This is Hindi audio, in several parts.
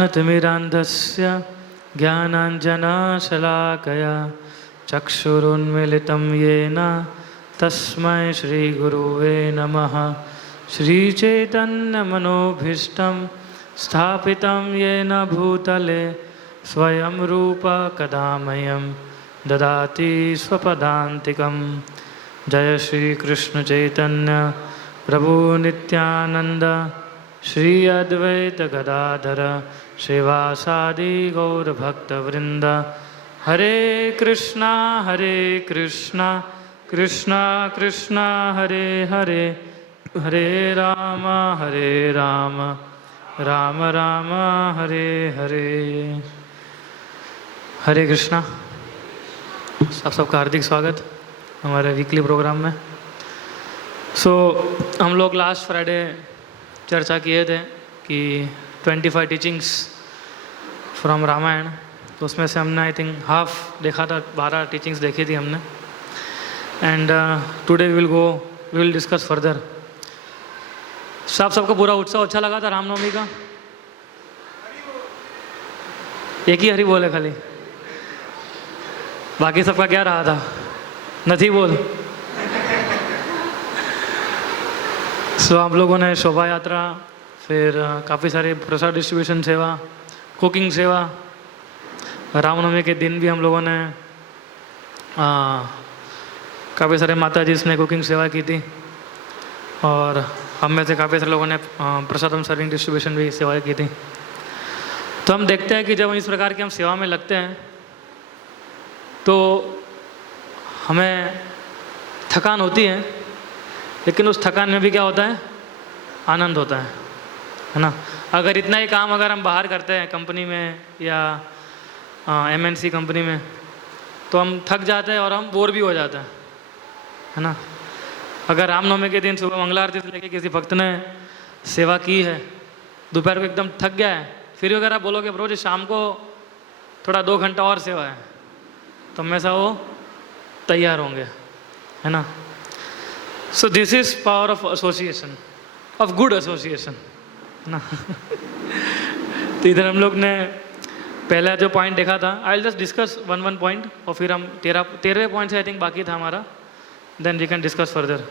अज्ञानतिमिरान्धस्य ज्ञानाञ्जनशलाकया चक्षुरुन्मीलितं येन तस्मै श्रीगुरुवे नमः। श्रीचैतन्यमनोभीष्टं स्थापितं येन भूतले स्वयं रूप कदा मह्यं ददाति स्वपदान्तिकं। जय श्री कृष्ण चैतन्य प्रभु नित्यानंद श्री अद्वैत गदाधर श्रीवासादि गौरभक्तवृंद। हरे कृष्णा कृष्णा कृष्णा हरे हरे, हरे राम राम राम हरे हरे। हरे कृष्णा। आप सबका हार्दिक स्वागत हमारे वीकली प्रोग्राम में। हम लोग लास्ट फ्राइडे चर्चा किए थे कि 25 टीचिंग्स फ्रॉम रामायण, तो उसमें से हमने आई थिंक हाफ देखा था, 12 टीचिंग्स देखी थी हमने। And today we will discuss further. सबका पूरा उत्सव अच्छा लगा था रामनवमी का? एक ही हरि बोल है खाली, बाकी सबका क्या रहा था? नहीं बोल। हम लोगों ने शोभा यात्रा, फिर काफ़ी सारी प्रसाद डिस्ट्रीब्यूशन सेवा, कुकिंग सेवा, रामनवमी के दिन भी हम लोगों ने काफ़ी सारे माता जी ने कुकिंग सेवा की थी, और हम में से काफ़ी सारे लोगों ने प्रसादम सर्विंग डिस्ट्रीब्यूशन भी सेवाएं की थी। तो हम देखते हैं कि जब इस प्रकार की हम सेवा में लगते हैं तो हमें थकान होती है, लेकिन उस थकान में भी क्या होता है? आनंद होता है ना। अगर इतना ही काम अगर हम बाहर करते हैं कंपनी में या MNC कंपनी में, तो हम थक जाते हैं और हम बोर भी हो जाते हैं, है ना। अगर रामनवमी के दिन सुबह मंगला आरती से लेके किसी भक्त ने सेवा की है, दोपहर को एकदम थक गया है, फिर अगर आप बोलोगे ब्रो जी शाम को थोड़ा 2 घंटा और सेवा है, तो हमेशा वो तैयार होंगे, है ना। So this is power of association, of good association, है ना। तो इधर हम लोग ने पहला जो पॉइंट देखा था, I will just discuss one point, और फिर हम 13वें पॉइंट से आई थिंक बाकी था हमारा, then we can discuss further.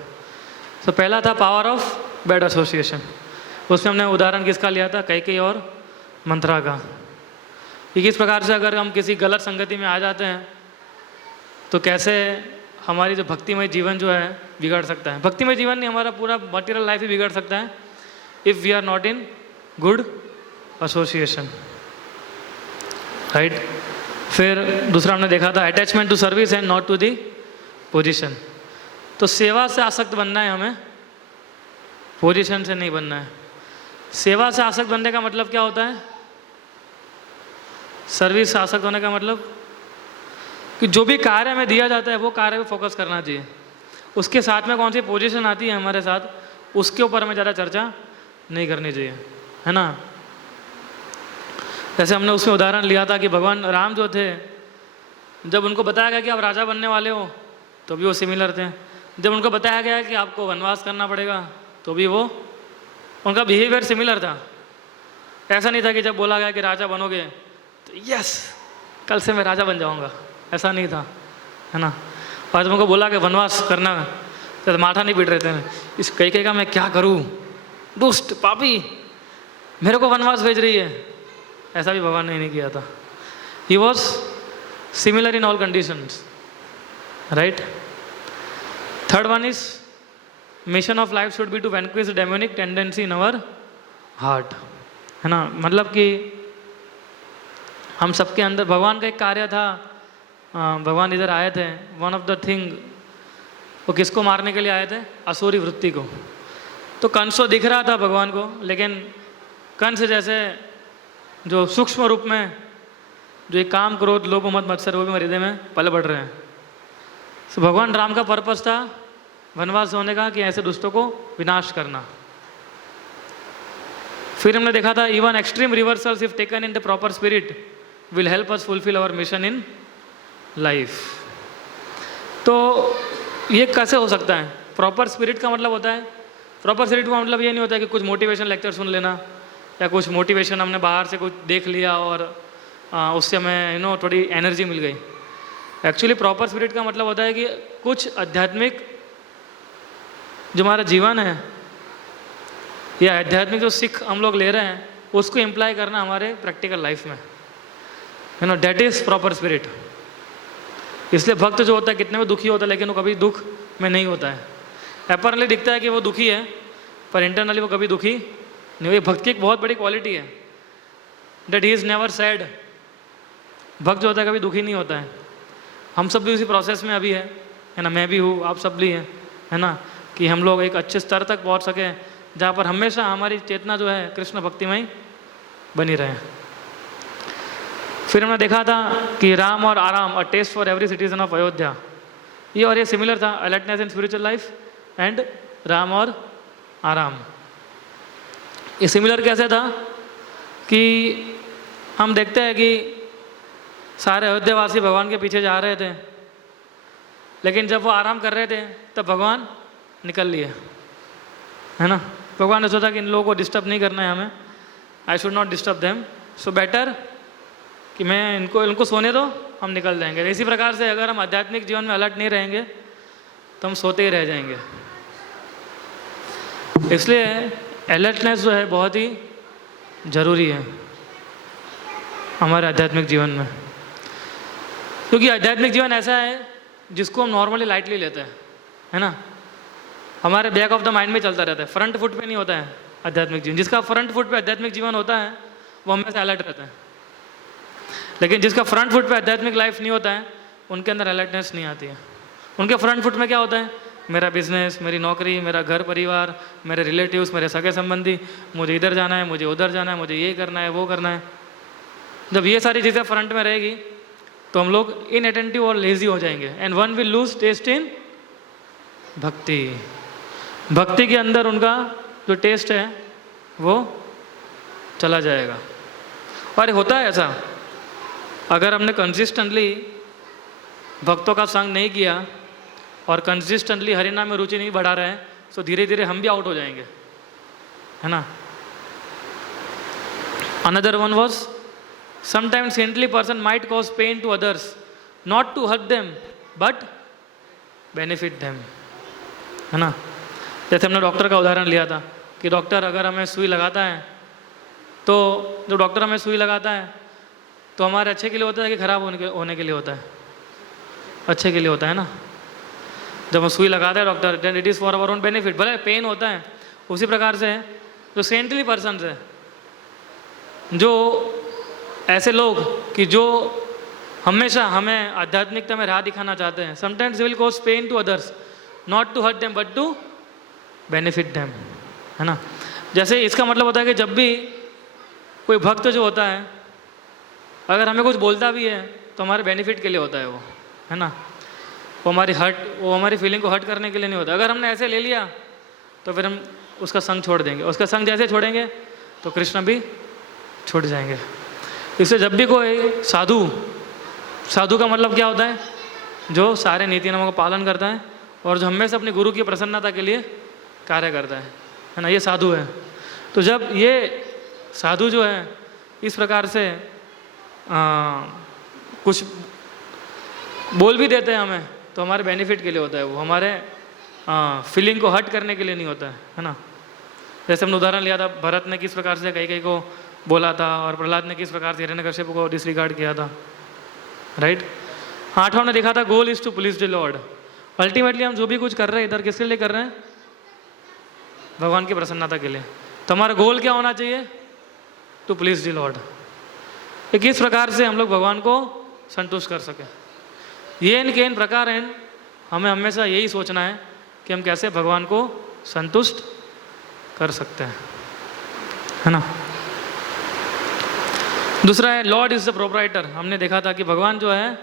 So पहला था पावर ऑफ बैड एसोसिएशन। उसमें हमने उदाहरण किसका लिया था? कैकेयी और मंथरा का। कि किस प्रकार से अगर हम किसी गलत संगति में आ जाते हैं तो कैसे हमारी जो भक्तिमय जीवन जो है बिगड़ सकता है। भक्तिमय जीवन नहीं, हमारा पूरा मटेरियल लाइफ ही बिगड़ सकता है if we are not in good association, right. फिर दूसरा हमने देखा था attachment to service and not to the position. तो सेवा से आसक्त बनना है हमें, पोजीशन से नहीं बनना है। सेवा से आसक्त बनने का मतलब क्या होता है? सर्विस से आसक्त होने का मतलब कि जो भी कार्य हमें दिया जाता है वो कार्य पे फोकस करना चाहिए। उसके साथ में कौन सी पोजीशन आती है हमारे साथ, उसके ऊपर हमें ज़्यादा चर्चा नहीं करनी चाहिए, है ना। जैसे हमने उसमें उदाहरण लिया था कि भगवान राम जो थे, जब उनको बताया गया कि आप राजा बनने वाले हो तो भी वो सिमिलर थे। जब उनको बताया गया कि आपको वनवास करना पड़ेगा तो भी वो, उनका बिहेवियर सिमिलर था। ऐसा नहीं था कि जब बोला गया कि राजा बनोगे तो यस कल से मैं राजा बन जाऊंगा, ऐसा नहीं था, है ना। और जब उनको बोला कि वनवास करना, तो माथा नहीं पीट रहे थे, इस कैकेयी का मैं क्या करूं, दुष्ट पापी मेरे को वनवास भेज रही है, ऐसा भी भगवान ने नहीं किया था। He was similar in all conditions, right. Third one is mission of life should be to vanquish demonic tendency in our heart, है ना। मतलब कि हम सबके अंदर भगवान का एक कार्य था। भगवान इधर आए थे, वन ऑफ द थिंग, वो किसको मारने के लिए आए थे? असुरी वृत्ति को। तो कंस तो दिख रहा था भगवान को, लेकिन कंस जैसे जो सूक्ष्म रूप में जो एक काम क्रोध लोभ मद मत्सर वो भी हृदय में पल बढ़ रहे हैं। तो भगवान राम का पर्पस था वनवास होने का कि ऐसे दुष्टों को विनाश करना। फिर हमने देखा था even extreme reversals if taken in the proper spirit will help us fulfil our mission in life. तो ये कैसे हो सकता है? प्रॉपर स्पिरिट का मतलब होता है, प्रॉपर स्पिरिट का मतलब ये नहीं होता है कि कुछ मोटिवेशन लेक्चर सुन लेना या कुछ मोटिवेशन हमने बाहर से कुछ देख लिया और उससे हमें थोड़ी एनर्जी मिल गई। एक्चुअली प्रॉपर स्पिरिट का मतलब होता है कि कुछ आध्यात्मिक जो हमारा जीवन है या आध्यात्मिक जो सीख हम लोग ले रहे हैं उसको इम्प्लाई करना हमारे प्रैक्टिकल लाइफ में, दैट इज़ प्रॉपर स्पिरिट। इसलिए भक्त जो होता है कितने में दुखी होता है, लेकिन वो कभी दुख में नहीं होता है। अपरनली दिखता है कि वो दुखी है, पर इंटरनली वो कभी दुखी नहीं। ये भक्त की एक बहुत बड़ी क्वालिटी है, that he is never sad. भक्त जो होता है कभी दुखी नहीं होता है। हम सब भी उसी प्रोसेस में अभी है ना, मैं भी हूँ, आप सब भी हैं, है ना, कि हम लोग एक अच्छे स्तर तक पहुँच सकें जहाँ पर हमेशा हमारी चेतना जो है कृष्ण भक्तिमय बनी रहे। फिर हमने देखा था कि राम और आराम, a test for every citizen of Ayodhya, ये और ये सिमिलर था, alertness in spiritual life and Ram और आराम। ये सिमिलर कैसे था कि हम देखते हैं कि सारे अयोध्यावासी भगवान के पीछे जा रहे थे, लेकिन जब वो आराम कर रहे थे तब भगवान निकल लिए, है ना। भगवान ने सोचा कि इन लोगों को डिस्टर्ब नहीं करना है हमें, I should not disturb them, so better कि मैं इनको सोने दो, हम निकल जाएंगे। इसी प्रकार से अगर हम आध्यात्मिक जीवन में अलर्ट नहीं रहेंगे तो हम सोते ही रह जाएंगे। इसलिए अलर्टनेस जो है बहुत ही ज़रूरी है हमारे आध्यात्मिक जीवन में, क्योंकि आध्यात्मिक जीवन ऐसा है जिसको हम नॉर्मली लाइटली लेते हैं, है ना। हमारे बैक ऑफ द माइंड में चलता रहता है, फ्रंट फुट पे नहीं होता है आध्यात्मिक जीवन। जिसका फ्रंट फुट पे आध्यात्मिक जीवन होता है वो हमेशा अलर्ट रहता है, लेकिन जिसका फ्रंट फुट पे आध्यात्मिक लाइफ नहीं होता है उनके अंदर अलर्टनेस नहीं आती है। उनके फ्रंट फुट में क्या होता है, मेरा बिजनेस, मेरी नौकरी, मेरा घर परिवार, मेरे रिलेटिव्स, मेरे सगे संबंधी, मुझे इधर जाना है, मुझे उधर जाना है, मुझे ये करना है, वो करना है। जब ये सारी चीज़ें फ्रंट में रहेगी तो हम लोग इनअटेंटिव और लेजी हो जाएंगे, and one will lose taste in bhakti. भक्ति के अंदर उनका जो टेस्ट है वो चला जाएगा। और होता है ऐसा, अगर हमने कंसिस्टेंटली भक्तों का संग नहीं किया और कंसिस्टेंटली हरिनाम में रुचि नहीं बढ़ा रहे हैं, तो धीरे धीरे हम भी आउट हो जाएंगे, है ना। Another one was sometimes saintly person might cause pain to others, not to hurt them but benefit them, है ना। जैसे हमने डॉक्टर का उदाहरण लिया था कि डॉक्टर अगर हमें सुई लगाता है तो जो डॉक्टर हमें सुई लगाता है तो हमारे अच्छे के लिए होता है कि खराब होने के लिए होता है, अच्छे के लिए होता है ना। जब हम सुई लगाते हैं doctor, then it is for our own benefit, भले पेन होता है। उसी प्रकार से जो सेंटली पर्सन है, जो ऐसे लोग कि जो हमेशा हमें आध्यात्मिकता में राह दिखाना चाहते हैं, sometimes will cause pain to others, not to hurt them but to benefit them, है ना। जैसे इसका मतलब होता है कि जब भी कोई भक्त जो होता है अगर हमें कुछ बोलता भी है तो हमारे बेनिफिट के लिए होता है वो, है ना। वो हमारी फीलिंग को हर्ट करने के लिए नहीं होता। अगर हमने ऐसे ले लिया तो फिर हम उसका संग छोड़ देंगे, उसका संग जैसे छोड़ेंगे तो कृष्ण भी छूट जाएंगे। इसलिए जब भी कोई साधु का मतलब क्या होता है, जो सारे नीति नियमों का पालन करता है और जो हमेशा अपने गुरु की प्रसन्नता के लिए कार्य करता है ना, ये साधु है। तो जब ये साधु जो है इस प्रकार से कुछ बोल भी देते हैं हमें तो हमारे बेनिफिट के लिए होता है, वो हमारे फीलिंग को हर्ट करने के लिए नहीं होता है ना। जैसे हमने उदाहरण लिया था, भरत ने किस प्रकार से कई को बोला था और प्रहलाद ने किस प्रकार से हिरण्यकश्यप को डिसरिगार्ड किया था, राइट। आठवां ने देखा था goal is to please the Lord. Ultimately हम जो भी कुछ कर रहे हैं इधर किसके लिए कर रहे हैं, भगवान की प्रसन्नता के लिए। तो हमारा गोल क्या होना चाहिए, टू प्लीज द लॉर्ड। किस प्रकार से हम लोग भगवान को संतुष्ट कर सके, ये इनके इन प्रकार हैं। हमें हमेशा यही सोचना है कि हम कैसे भगवान को संतुष्ट कर सकते हैं, है ना। दूसरा है लॉर्ड इज द प्रोपराइटर। हमने देखा था कि भगवान जो है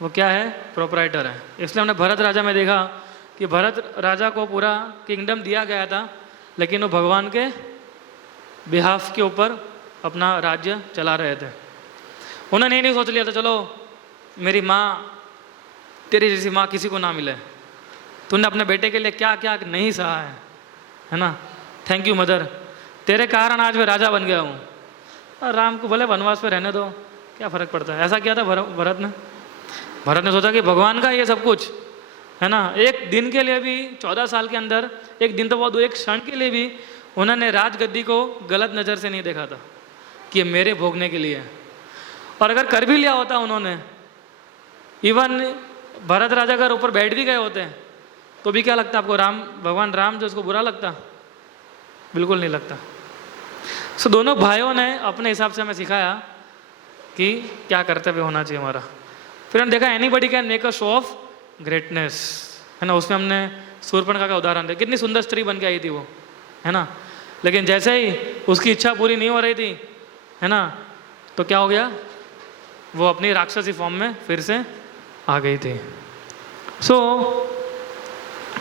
वो क्या है, प्रोपराइटर है। इसलिए हमने भरत राजा में देखा कि भरत राजा को पूरा किंगडम दिया गया था, लेकिन वो भगवान के बिहाफ के ऊपर अपना राज्य चला रहे थे। उन्होंने ये नहीं सोच लिया था चलो मेरी माँ, तेरी जैसी माँ किसी को ना मिले, तूने अपने बेटे के लिए क्या क्या नहीं सहा है ना। थैंक यू मदर, तेरे कारण आज मैं राजा बन गया हूँ। और राम को बोले वनवास पे रहने दो, क्या फ़र्क पड़ता है। ऐसा किया था भरत ने। भरत ने सोचा कि भगवान का ये सब कुछ है ना, एक दिन के लिए भी 14 साल के अंदर, एक दिन तो बहुत, एक क्षण के लिए भी उन्होंने राजगद्दी को गलत नज़र से नहीं देखा था कि ये मेरे भोगने के लिए है। और अगर कर भी लिया होता उन्होंने, इवन भरत राजा अगर ऊपर बैठ भी गए होते हैं तो भी क्या लगता आपको, भगवान राम जो उसको बुरा लगता? बिल्कुल नहीं लगता। सो दोनों भाइयों ने अपने हिसाब से हमें सिखाया कि क्या कर्तव्य होना चाहिए हमारा। फिर हमने देखा anybody can make a show off greatness, है ना। उसमें हमने शूर्पणखा का उदाहरण दिया, कितनी सुंदर स्त्री बन के आई थी वो, है ना। लेकिन जैसे ही उसकी इच्छा पूरी नहीं हो रही थी, है ना, तो क्या हो गया, वो अपनी राक्षसी फॉर्म में फिर से आ गई थी। सो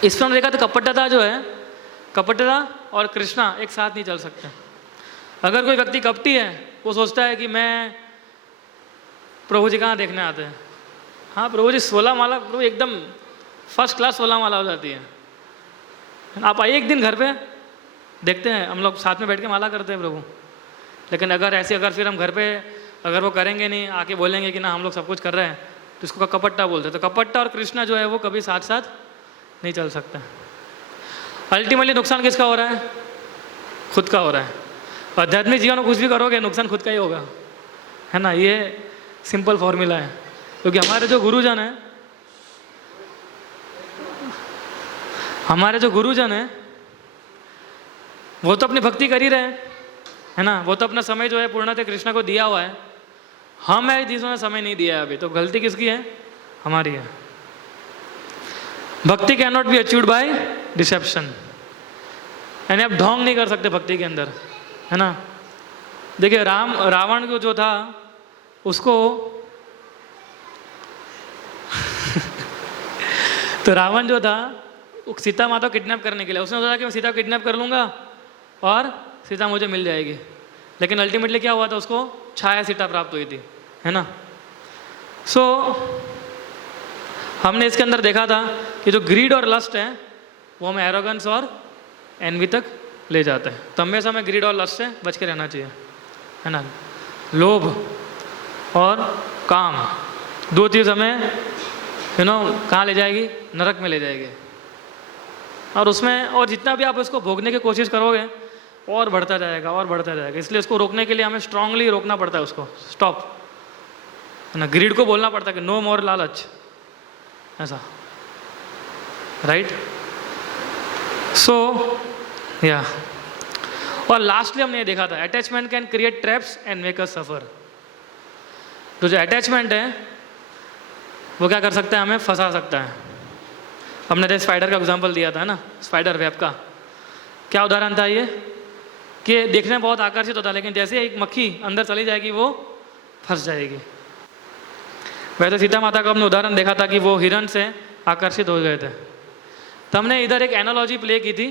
इसमें हमने देखा तो कपटता जो है, कपटता और कृष्णा एक साथ नहीं चल सकते। अगर कोई व्यक्ति कपटी है, वो सोचता है कि मैं, प्रभु जी कहाँ देखने आते हैं, हाँ प्रभु जी 16 माला, प्रभु एकदम फर्स्ट क्लास 16 माला हो जाती है। आप आइए एक दिन घर पे, देखते हैं, हम लोग साथ में बैठ के माला करते हैं प्रभु। लेकिन अगर फिर हम घर पे अगर वो करेंगे नहीं, आके बोलेंगे कि ना हम लोग सब कुछ कर रहे हैं, तो इसको कपट्टा बोलते हैं। तो कपट्टा और कृष्णा जो है वो कभी साथ साथ नहीं चल सकते। अल्टीमेटली नुकसान किसका हो रहा है? खुद का हो रहा है। आध्यात्मिक जीवन में कुछ भी करोगे नुकसान खुद का ही होगा, है ना। ये सिंपल फॉर्मूला है। क्योंकि हमारे जो गुरुजन हैं, वो तो अपनी भक्ति कर ही रहे हैं, है ना। वो तो अपना समय जो है पूर्णतः कृष्ण को दिया हुआ है। हम है जिसमें समय नहीं दिया है अभी, तो गलती किसकी है? हमारी है। भक्ति can not be achieved by deception, यानी आप ढोंग नहीं कर सकते भक्ति के अंदर, है ना। देखिए रावण को जो था उसको तो रावण जो था सीता माता को किडनैप करने के लिए, उसने सोचा कि मैं सीता को किडनैप कर लूँगा और सीता मुझे मिल जाएगी। लेकिन अल्टीमेटली क्या हुआ था, उसको छाया सीता प्राप्त हुई थी, है ना। सो हमने इसके अंदर देखा था कि जो ग्रीड और लस्ट है वो हमें एरोगेंस और एनवी तक ले जाता है। तो हमेशा हमें ग्रीड और लस्ट से बच के रहना चाहिए, है ना। लोभ और काम, दो चीज़ हमें कहाँ ले जाएगी? नरक में ले जाएगी। और उसमें और जितना भी आप इसको भोगने की कोशिश करोगे और बढ़ता जाएगा और बढ़ता जाएगा। इसलिए इसको रोकने के लिए हमें स्ट्रांगली रोकना पड़ता है, उसको स्टॉप, है ना। ग्रीड को बोलना पड़ता है कि नो मोर लालच, ऐसा, राइट। सो या और लास्टली हमने ये देखा था, attachment can create traps and make us suffer. तो जो अटैचमेंट है वो क्या कर सकता है? हमें फंसा सकता है। हमने तो स्पाइडर का एग्जांपल दिया था ना, स्पाइडर वेब का। क्या उदाहरण था ये कि देखने में बहुत आकर्षित होता है, लेकिन जैसे एक मक्खी अंदर चली जाएगी वो फंस जाएगी। वैसे सीता माता का हमने उदाहरण देखा था कि वो हिरण से आकर्षित हो गए थे। तो हमने इधर एक एनालॉजी प्ले की थी।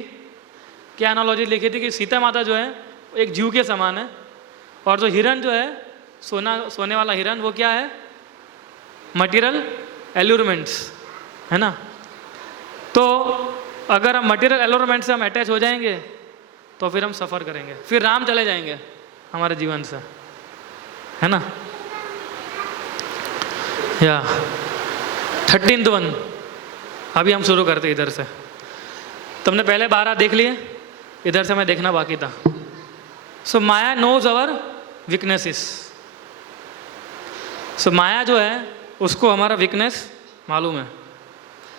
क्या एनालॉजी लिखी थी कि सीता माता जो है एक जीव के समान है, और जो हिरण जो है सोने वाला हिरण, वो क्या है? मटीरियल एल्यूरमेंट्स, है ना। तो अगर हम मटीरियल एल्यूरमेंट से हम अटैच हो जाएंगे तो फिर हम सफ़र करेंगे, फिर राम चले जाएंगे हमारे जीवन से, है ना। या 13th वन अभी हम शुरू करते इधर से। तुमने पहले 12 देख लिए, इधर से मैं देखना बाकी था। सो माया नोज अवर वीकनेसेस। सो माया जो है उसको हमारा वीकनेस मालूम है।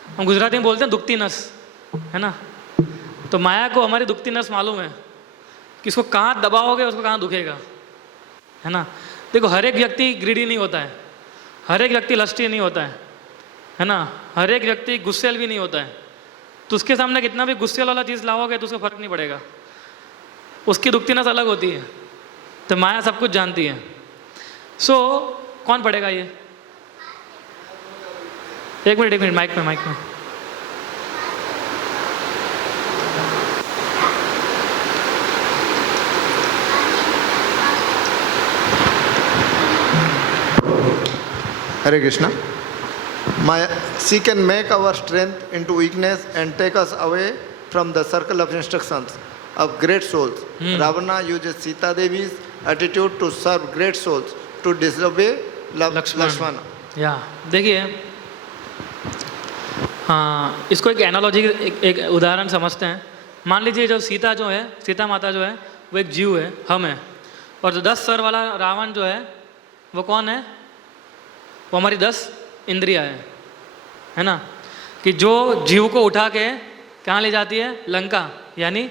हम गुजराती में बोलते हैं दुखती नस, है ना। तो माया को हमारी दुखती नस मालूम है कि इसको कहाँ दबाओगे उसको कहाँ दुखेगा, है ना। देखो हर एक व्यक्ति ग्रीडी नहीं होता है, हर एक व्यक्ति लस्टी नहीं होता है ना। हर एक व्यक्ति गुस्सेल भी नहीं होता है। तो उसके सामने कितना भी गुस्सेल वाला चीज़ लाओगे तो उसको फर्क नहीं पड़ेगा, उसकी दुखती नस अलग होती है। तो माया सब कुछ जानती है। सो कौन पढ़ेगा ये? एक मिनट माइक में Hare Krishna. She can make our strength into weakness and take us away from the circle of instructions. of great souls. Ravana uses Sita Devi's attitude to serve great souls to disobey Lakshmana. या देखिए, हाँ, इसको एक एनालॉजी, एक उदाहरण समझते हैं। मान लीजिए जो सीता माता जो है वो एक जीव है, हम है, और जो 10 सर वाला रावण जो है वो कौन है? वो हमारी 10 इंद्रियां है ना, कि जो जीव को उठा के कहाँ ले जाती है? लंका यानी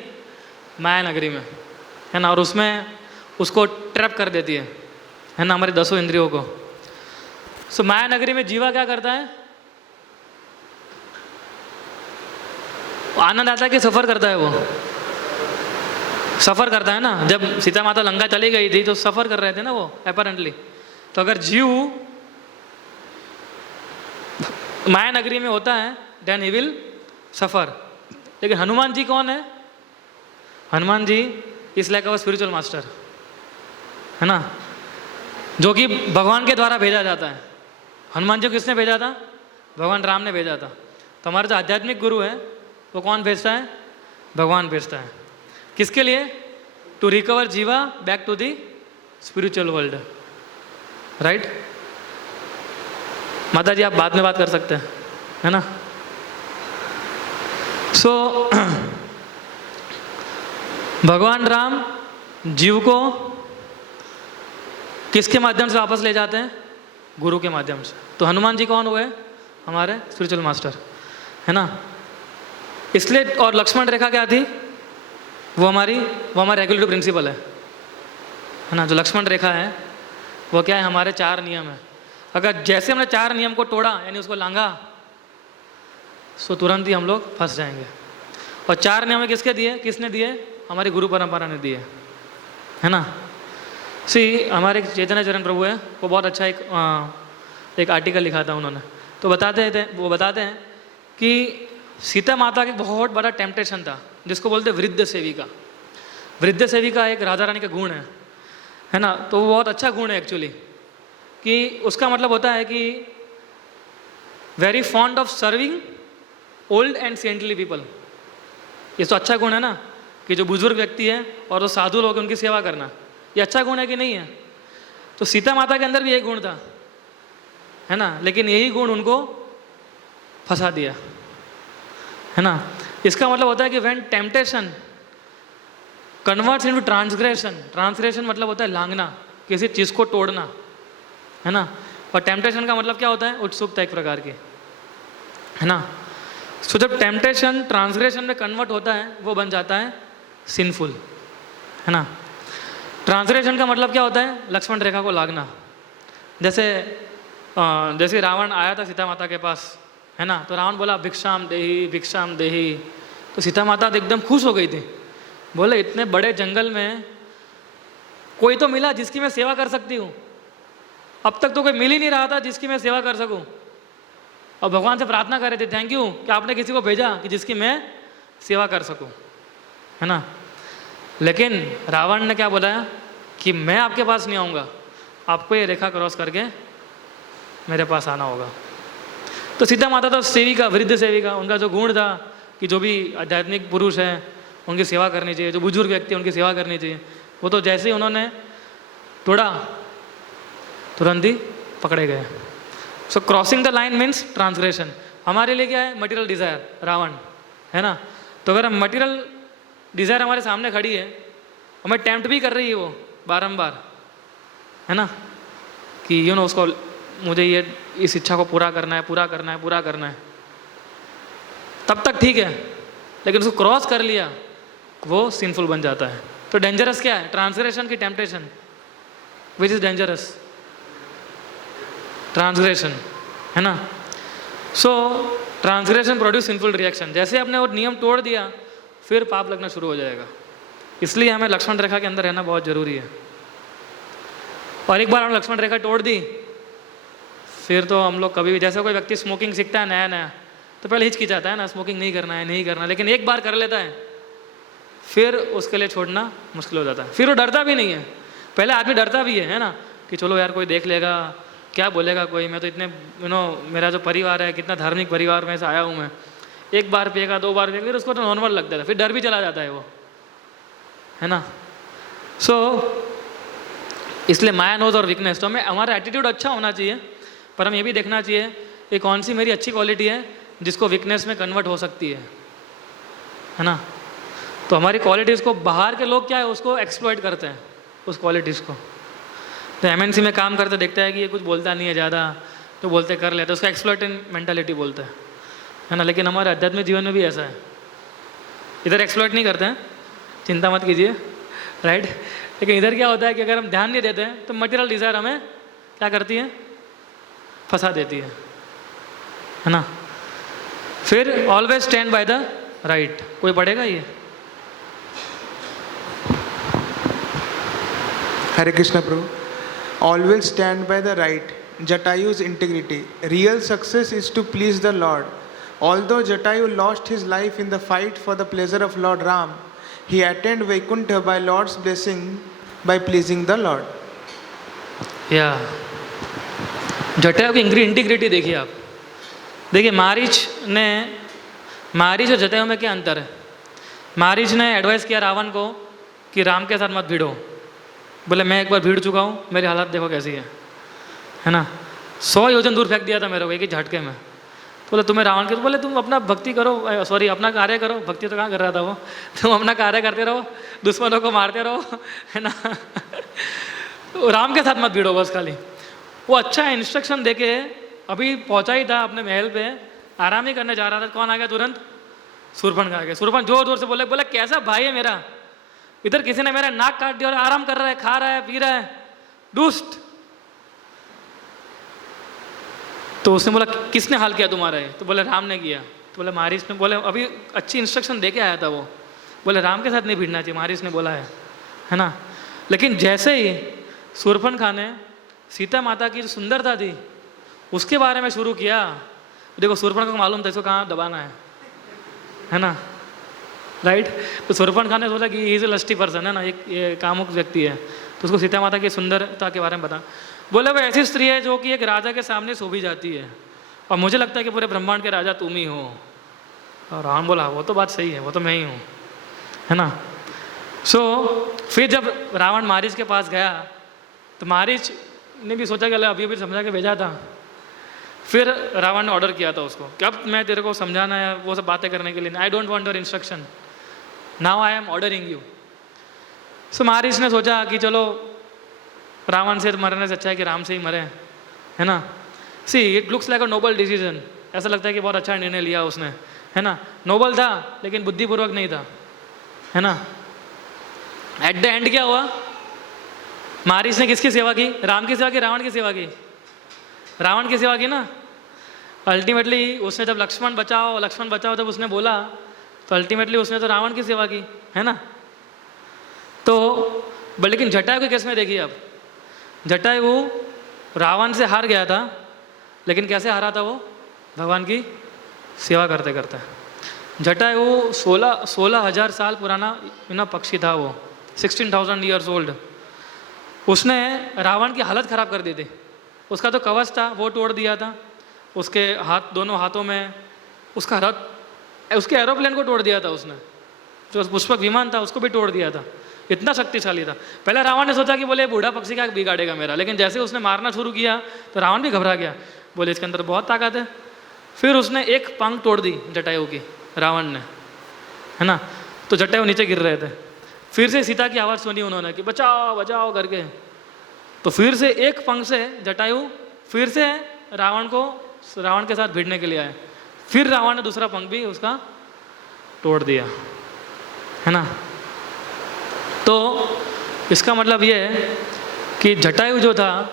माया नगरी में, है ना, और उसमें उसको ट्रैप कर देती है ना, हमारी 10 इंद्रियों को। सो माया नगरी में जीवा क्या करता है? आनंद आता है कि सफ़र करता है? वो सफ़र करता है ना। जब सीता माता लंका चली गई थी तो सफ़र कर रहे थे ना वो, अपेरेंटली। तो अगर जीव माया नगरी में होता है देन ही विल सफ़र। लेकिन हनुमान जी कौन है? हनुमान जी इस लाइक ऑफ स्पिरिचुअल मास्टर, है ना, जो कि भगवान के द्वारा भेजा जाता है। हनुमान जी को किसने भेजा था? भगवान राम ने भेजा था। तो हमारे जो आध्यात्मिक गुरु है वो कौन भेजता है? भगवान भेजता है। किसके लिए? To recover jiva back to the spiritual world, right. माता जी आप बाद में बात कर सकते हैं, है ना। सो भगवान राम जीव को किसके माध्यम से वापस ले जाते हैं? गुरु के माध्यम से। तो हनुमान जी कौन हुए? हमारे स्पिरिचुअल मास्टर, है ना। इसलिए, और लक्ष्मण रेखा क्या थी? वो हमारा रेगुलेटरी प्रिंसिपल है ना। जो लक्ष्मण रेखा है वो क्या है? हमारे 4 नियम है। अगर जैसे हमने 4 नियम को तोड़ा यानी उसको लांघा, सो तुरंत ही हम लोग फंस जाएंगे। और 4 नियम किसके दिए? किसने दिए? हमारी गुरु परंपरा ने दिए, है ना। हमारे चैतन्य चरण प्रभु है, वो बहुत अच्छा एक आर्टिकल लिखा था उन्होंने। तो वो बताते हैं कि सीता माता का बहुत बड़ा टेम्पटेशन था, जिसको बोलते वृद्ध सेविका। वृद्ध सेविका एक राजा रानी का गुण है ना। तो वो बहुत अच्छा गुण है एक्चुअली, कि उसका मतलब होता है कि very fond of serving old and saintly people. ये तो अच्छा गुण है ना, कि जो बुजुर्ग व्यक्ति है और जो साधु लोग हैं उनकी सेवा करना, ये अच्छा गुण है कि नहीं है? तो सीता माता के अंदर भी यही गुण था, है ना। लेकिन यही गुण उनको फंसा दिया, है ना। इसका मतलब होता है कि when temptation converts into transgression, transgression मतलब होता है लांघना, किसी चीज़ को तोड़ना, है ना। और टेम्पटेशन का मतलब क्या होता है? उत्सुकता एक प्रकार की, है ना। सो जब टेम्पटेशन ट्रांसग्रेशन में कन्वर्ट होता है वो बन जाता है सिंफुल, है ना। ट्रांसग्रेशन का मतलब क्या होता है? लक्ष्मण रेखा को लागना। जैसे रावण आया था सीता माता के पास, है ना, तो रावण बोला भिक्षाम देही भिक्षाम देही। तो सीता माता एकदम खुश हो गई थी, बोले इतने बड़े जंगल में कोई तो मिला जिसकी मैं सेवा कर सकती हूँ। अब तक तो कोई मिल ही नहीं रहा था जिसकी मैं सेवा कर सकूँ। और भगवान से प्रार्थना कर रहे थे, थैंक यू कि आपने किसी को भेजा कि जिसकी मैं सेवा कर सकूँ, है ना। लेकिन रावण ने क्या बोला कि मैं आपके पास नहीं आऊँगा, आपको ये रेखा क्रॉस करके मेरे पास आना होगा। तो सीता माता तो सेविका, वृद्ध सेविका, उनका जो गुण था कि जो भी आध्यात्मिक पुरुष हैं उनकी सेवा करनी चाहिए, जो बुजुर्ग व्यक्ति हैं उनकी सेवा करनी चाहिए, वो तो जैसे ही उन्होंने तोड़ा तुरंत ही पकड़े गए। So crossing the line means transgression. हमारे लिए क्या है? मटेरियल डिज़ायर, रावण, है ना। तो अगर हम मटेरियल डिज़ायर हमारे सामने खड़ी है, हमें टेम्प्ट भी कर रही है वो बारंबार, है ना, कि उसको मुझे ये इस इच्छा को पूरा करना है, पूरा करना है, पूरा करना है, तब तक ठीक है। लेकिन उसको क्रॉस कर लिया वो सिंफुल बन जाता है। तो डेंजरस क्या है? ट्रांसग्रेशन की temptation, which is dangerous? Transgression, है ना। सो ट्रांसग्रेशन प्रोड्यूस सिंफुल रिएक्शन। जैसे आपने वो नियम तोड़ दिया फिर पाप लगना शुरू हो जाएगा। इसलिए हमें लक्ष्मण रेखा के अंदर रहना बहुत ज़रूरी है। और एक बार हम लक्ष्मण रेखा तोड़ दी फिर तो हम लोग कभी भी, जैसे कोई व्यक्ति स्मोकिंग सीखता है नया नया, तो पहले हिचकिचाता है ना, स्मोकिंग नहीं करना है, नहीं करना। लेकिन एक बार कर लेता है फिर उसके लिए छोड़ना मुश्किल हो जाता है। फिर वो डरता भी नहीं है। पहले आदमी डरता भी है ना, कि चलो यार कोई देख लेगा, क्या बोलेगा कोई, मैं तो इतने मेरा जो परिवार है कितना धार्मिक परिवार में से आया हूँ मैं। एक बार पिएगा, 2 बार पिएगा, फिर उसको तो नॉर्मल लगता है, फिर डर भी चला जाता है वो, है ना। सो इसलिए माया नोज और वीकनेस, तो हमें हमारा एटीट्यूड अच्छा होना चाहिए, पर हमें ये भी देखना चाहिए कि कौन सी मेरी अच्छी क्वालिटी है जिसको वीकनेस में कन्वर्ट हो सकती है ना। तो हमारी क्वालिटीज़ को बाहर के लोग क्या है उसको एक्सप्लॉइट करते हैं उस क्वालिटीज़ को। तो एमएनसी में काम करते देखता है कि ये कुछ बोलता नहीं है ज़्यादा, तो बोलते कर लेते, उसको एक्सप्लॉइटिंग मेंटालिटी बोलते हैं, है ना। लेकिन हमारे आध्यात्मिक जीवन में भी ऐसा है, इधर एक्सप्लॉइट नहीं करते हैं, चिंता मत कीजिए, राइट। लेकिन इधर क्या होता है कि अगर हम ध्यान नहीं देते हैं तो मटेरियल डिज़ायर हमें क्या करती है, फंसा देती है ना। फिर always stand by the right, कोई पढ़ेगा ये? Hare Krishna Prabhu. Always stand by the right. Jatayu's integrity. Real success is to please the Lord. Although Jatayu lost his life in the fight for the pleasure of Lord Ram, he attained Vaikuntha by Lord's blessing by pleasing the Lord. या जटायु की इंटीग्रिटी देखिए आप। देखिए मारीच और जटायु में क्या अंतर है। मारीच ने एडवाइस किया रावण को कि राम के साथ मत भिड़ो, बोले मैं एक बार भीड़ चुका हूँ, मेरी हालत देखो कैसी है ना। 100 योजन दूर फेंक दिया था मेरे को एक ही झटके में। तो बोले तुम्हें रावण के, तो बोले तुम अपना भक्ति करो, सॉरी अपना कार्य करो, भक्ति तो कहाँ कर रहा था वो, तुम अपना कार्य करते रहो, दुश्मनों को मारते रहो, है ना। राम के साथ मत भिड़ो बस खाली। वो अच्छा इंस्ट्रक्शन देके अभी पहुँचा ही था अपने महल पे, आराम ही करने जा रहा था, कौन आ गया तुरंत, शूर्पणखा आ गया। शूर्पणखा जोर जोर से बोले कैसा भाई है मेरा, इधर किसी ने मेरा नाक काट दिया और आराम कर रहा है, खा रहा है, पी रहा है, दुष्ट। तो उसने बोला किसने हाल किया तुम्हारा है, तो बोले राम ने किया। तो बोले मारीच ने, बोले अभी अच्छी इंस्ट्रक्शन दे के आया था वो, बोले राम के साथ नहीं भिड़ना चाहिए, मारीच ने बोला है ना। लेकिन जैसे ही शूर्पणखा ने सीता माता की जो सुंदरता थी उसके बारे में शुरू किया, देखो शूर्पणखा को मालूम था इसको कहाँ दबाना है ना, राइट। तो शूर्पणखा ने सोचा कि ये इज ए लस्टी पर्सन है ना, ये कामुक व्यक्ति है, तो उसको सीता माता की सुंदरता के बारे में बता। बोले वो ऐसी स्त्री है जो कि एक राजा के सामने शोभी जाती है, और मुझे लगता है कि पूरे ब्रह्मांड के राजा तुम ही हो। और राम बोला वो तो बात सही है, वो तो मैं ही हूँ, है ना। फिर जब रावण मारीच के पास गया तो मारीच ने भी सोचा कि अभी समझा के भेजा था। फिर रावण ने ऑर्डर किया था उसको कि अब मैं तेरे को समझाना है वो सब बातें करने के लिए, I don't want your instruction, now I am ordering you. So Marich ने सोचा कि चलो रावण से मरने से अच्छा है कि राम से ही मरे, है ना। See it looks like a Nobel decision, ऐसा लगता है कि बहुत अच्छा निर्णय लिया उसने, है ना। नोबल था लेकिन बुद्धिपूर्वक नहीं था, है ना। एट द एंड क्या हुआ, मारीच ने किसकी सेवा की, राम की सेवा की, रावण की सेवा की, रावण की सेवा की ना। अल्टीमेटली उसने जब लक्ष्मण बचाओ जब उसने बोला तो अल्टीमेटली उसने तो रावण की सेवा की, है ना। तो लेकिन जटायु के केस में देखिए, अब जटायु रावण से हार गया था, लेकिन कैसे हारा था वो, भगवान की सेवा करते करते। जटायु 16,000 साल पुराना पक्षी था वो, 16,000 ईयर्स ओल्ड। उसने रावण की हालत ख़राब कर दी थी, उसका तो कवच था वो तोड़ दिया था, उसके दोनों हाथों में उसका रथ, उसके एरोप्लेन को तोड़ दिया था उसने, जो पुष्पक विमान था उसको भी तोड़ दिया था, इतना शक्तिशाली था। पहले रावण ने सोचा कि बोले बूढ़ा पक्षी क्या बिगाड़ेगा मेरा, लेकिन जैसे उसने मारना शुरू किया तो रावण भी घबरा गया, बोले इसके अंदर बहुत ताकत है। फिर उसने एक पंख तोड़ दी जटायु की, रावण ने, है ना। तो जटायु नीचे गिर रहे थे, फिर से सीता की आवाज़ सुनी उन्होंने कि बचाओ बचाओ करके, तो फिर से एक पंख से जटायु फिर से रावण के साथ भिड़ने के लिए आए, फिर रावण ने दूसरा पंख भी उसका तोड़ दिया, है ना। तो इसका मतलब ये है कि जटायु जो था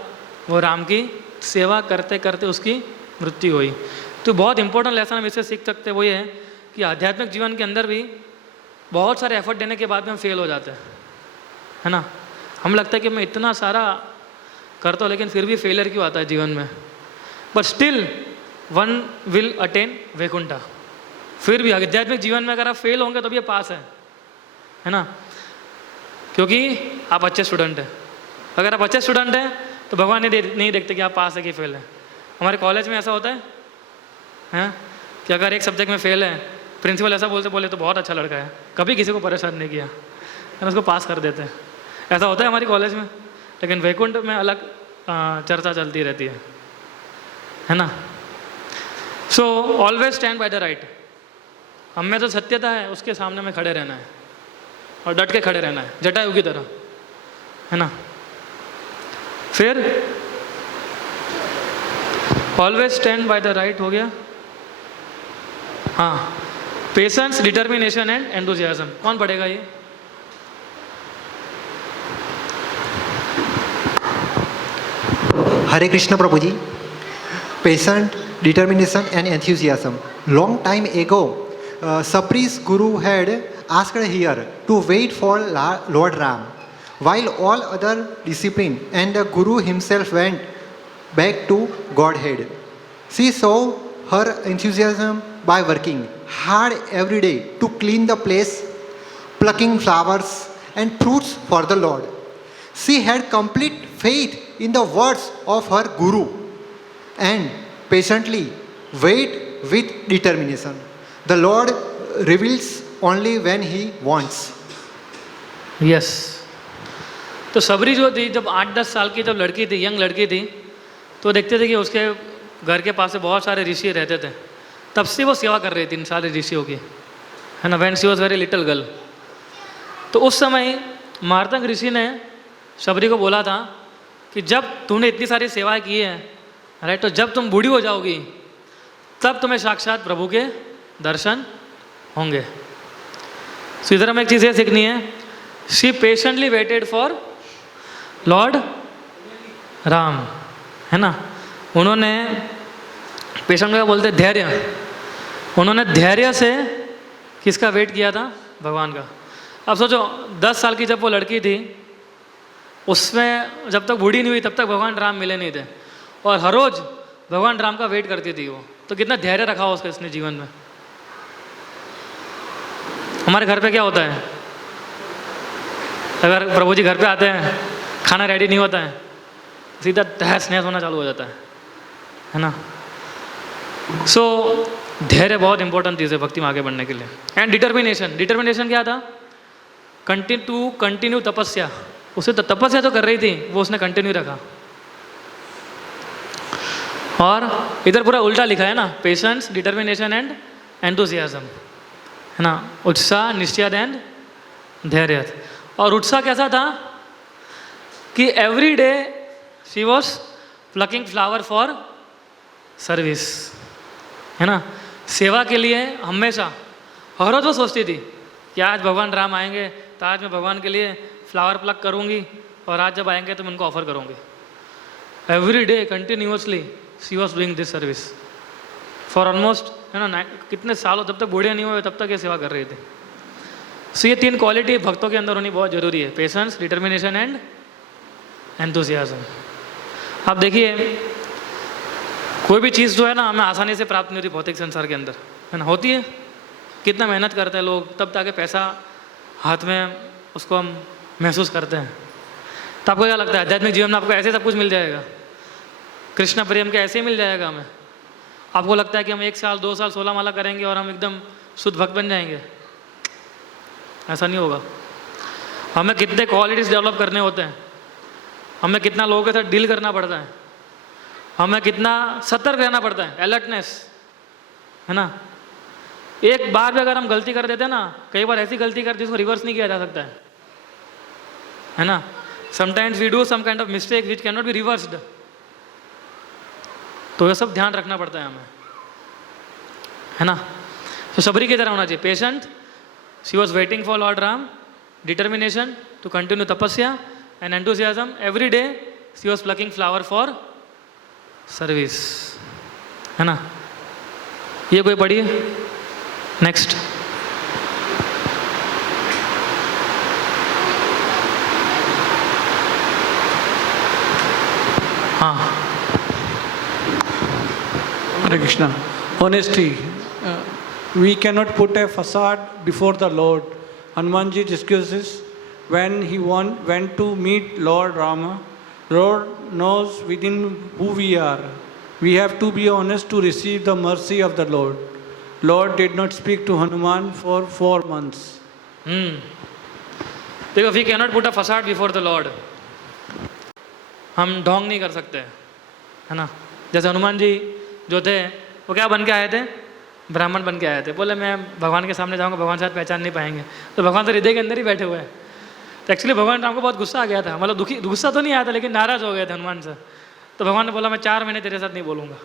वो राम की सेवा करते करते उसकी मृत्यु हुई। तो बहुत इंपॉर्टेंट लेसन हम इससे सीख सकते हैं, वो ये है कि आध्यात्मिक जीवन के अंदर भी बहुत सारे एफर्ट देने के बाद में हम फेल हो जाते हैं, है ना। हम लगता है कि मैं इतना सारा करता हूँ लेकिन फिर भी फेलियर क्यों आता है जीवन में, but still one will attain Vaikuntha. फिर भी आध्यात्मिक जीवन में अगर आप फेल होंगे तो भी ये पास है ना, क्योंकि आप अच्छे स्टूडेंट हैं। अगर आप अच्छे स्टूडेंट हैं तो भगवान नहीं देखते कि आप पास है कि फेल है। हमारे कॉलेज में ऐसा होता है कि अगर एक सब्जेक्ट में फेल है, प्रिंसिपल ऐसा बोले तो बहुत अच्छा लड़का है, कभी किसी को परेशान नहीं किया, और उसको पास कर देते हैं। ऐसा होता है हमारी कॉलेज में, लेकिन वैकुंठ में अलग चर्चा चलती रहती है ना। So always stand by the right. हम में जो सत्यता है उसके सामने में खड़े रहना है और डट के खड़े रहना है, जटायु की तरह, है ना। फिर always stand by the right हो गया। हाँ, पेशेंस, डिटर्मिनेशन एंड एंथुसियाज्म। कौन पढ़ेगा ये? Hare Krishna Prabhuji. Patient, determination and enthusiasm. Long time ago, Sabri's guru had asked here to wait for Lord Ram, while all other discipline and the guru himself went back to Godhead. She saw her enthusiasm by working hard every day to clean the place, plucking flowers and fruits for the Lord. She had complete faith in the words of her guru and patiently wait with determination. The Lord reveals only when He wants. Yes. तो सबरी जो थी, जब 8-10 साल की जब लड़की थी, यंग लड़की थी, तो देखते थे कि उसके घर के पास से बहुत सारे ऋषि रहते थे। तब से वो सेवा कर रही थी इन सारे ऋषियों की, है ना। When she was very little girl. तो उस समय मार्तंग ऋषि ने सबरी को बोला था कि जब तूने इतनी सारी सेवाएं की है, राइट, तो जब तुम बूढ़ी हो जाओगी तब तुम्हें साक्षात प्रभु के दर्शन होंगे। तो इधर हमें एक चीज़ ये सीखनी है, she patiently waited for lord Ram, है ना। उन्होंने पेशेंट क्या बोलते हैं, धैर्य। उन्होंने धैर्य से किसका वेट किया था? भगवान का। अब सोचो 10 साल की जब वो लड़की थी, उसमें जब तक बूढ़ी नहीं हुई तब तक भगवान राम मिले नहीं थे, और हर रोज भगवान राम का वेट करती थी वो। तो कितना धैर्य रखा हो उसके इसने जीवन में। हमारे घर पे क्या होता है, अगर प्रभु जी घर पे आते हैं, खाना रेडी नहीं होता है, सीधा तहस नहस होना चालू हो जाता है ना। सो धैर्य बहुत इंपॉर्टेंट चीज़ है भक्ति में आगे बढ़ने के लिए। And determination. डिटर्मिनेशन क्या था? कंटिन्यू तपस्या। उसे तो तपस्या तो कर रही थी, वो उसने कंटिन्यू रखा। और इधर पूरा उल्टा लिखा है ना, पेशेंस, डिटर्मिनेशन एंड एंथुसियाज्म, है ना। उत्साह, निश्चय एंड धैर्य। और उत्साह कैसा था कि every day she was plucking flower for service, है ना। सेवा के लिए हमेशा, हर रोज वो सोचती थी कि आज भगवान राम आएंगे तो आज मैं भगवान के लिए फ्लावर प्लक करूंगी, और आज जब आएंगे तो मैं उनको ऑफर करूंगी। Every day continuously she was doing this service for almost, है ना, कितने सालों, जब तक बूढ़े नहीं हुए तब तक ये सेवा कर रही थी। सो ये 3 क्वालिटी भक्तों के अंदर होनी बहुत जरूरी है, पेशेंस, डिटर्मिनेशन एंड एंथुसियाज्म। आप देखिए कोई भी चीज़ जो है ना हमें आसानी से प्राप्त नहीं होती भौतिक संसार के अंदर, है ना। होती है, कितना मेहनत करते हैं लोग तब ताकि पैसा हाथ में उसको हम महसूस करते हैं। तो आपको क्या लगता है आध्यात्मिक जीवन में आपको ऐसे सब कुछ मिल जाएगा? कृष्ण प्रेम के ऐसे ही मिल जाएगा हमें? आपको लगता है कि हम 1 साल 2 साल 16 माला करेंगे और हम एकदम शुद्ध भक्त बन जाएंगे? ऐसा नहीं होगा। हमें कितने क्वालिटीज़ डेवलप करने होते हैं, हमें कितना लोगों के साथ डील करना पड़ता है, हमें कितना सतर्क रहना पड़ता है, अलर्टनेस, है ना। एक बार भी अगर हम गलती कर देते हैं ना, कई बार ऐसी गलती करते जिसको रिवर्स नहीं किया जा सकता है ना। Sometimes we do some kind of mistake which can not be reversed. तो ये सब ध्यान रखना पड़ता है हमें, है ना। तो सबरी की तरह होना चाहिए, patient, she was waiting for lord Ram, determination to continue tapasya and enthusiasm, every day she was plucking flower for service, है ना। ये कोई पढ़िए नेक्स्ट। हाँ, Hare Krishna. Honesty. We cannot put a facade before the Lord. Hanumanji discusses when he went to meet Lord Rama. Lord knows within who we are. We have to be honest to receive the mercy of the Lord. Lord did not speak to Hanuman for 4 months. देखो, we can not put a facade before the Lord. हम ढोंग नहीं कर सकते, है ना। जैसे हनुमान जी जो थे वो क्या बन के आए थे? ब्राह्मण बन के आए थे। बोले मैं भगवान के सामने जाऊंगा, भगवान शायद पहचान नहीं पाएंगे, तो भगवान तो हृदय के अंदर ही बैठे हुए हैं। तो एक्चुअली भगवान राम को बहुत गुस्सा आ गया था, मतलब दुखी, गुस्सा तो नहीं आया था लेकिन नाराज हो गए थे हनुमान से। तो भगवान ने बोला मैं 4 महीने तेरे साथ नहीं बोलूँगा।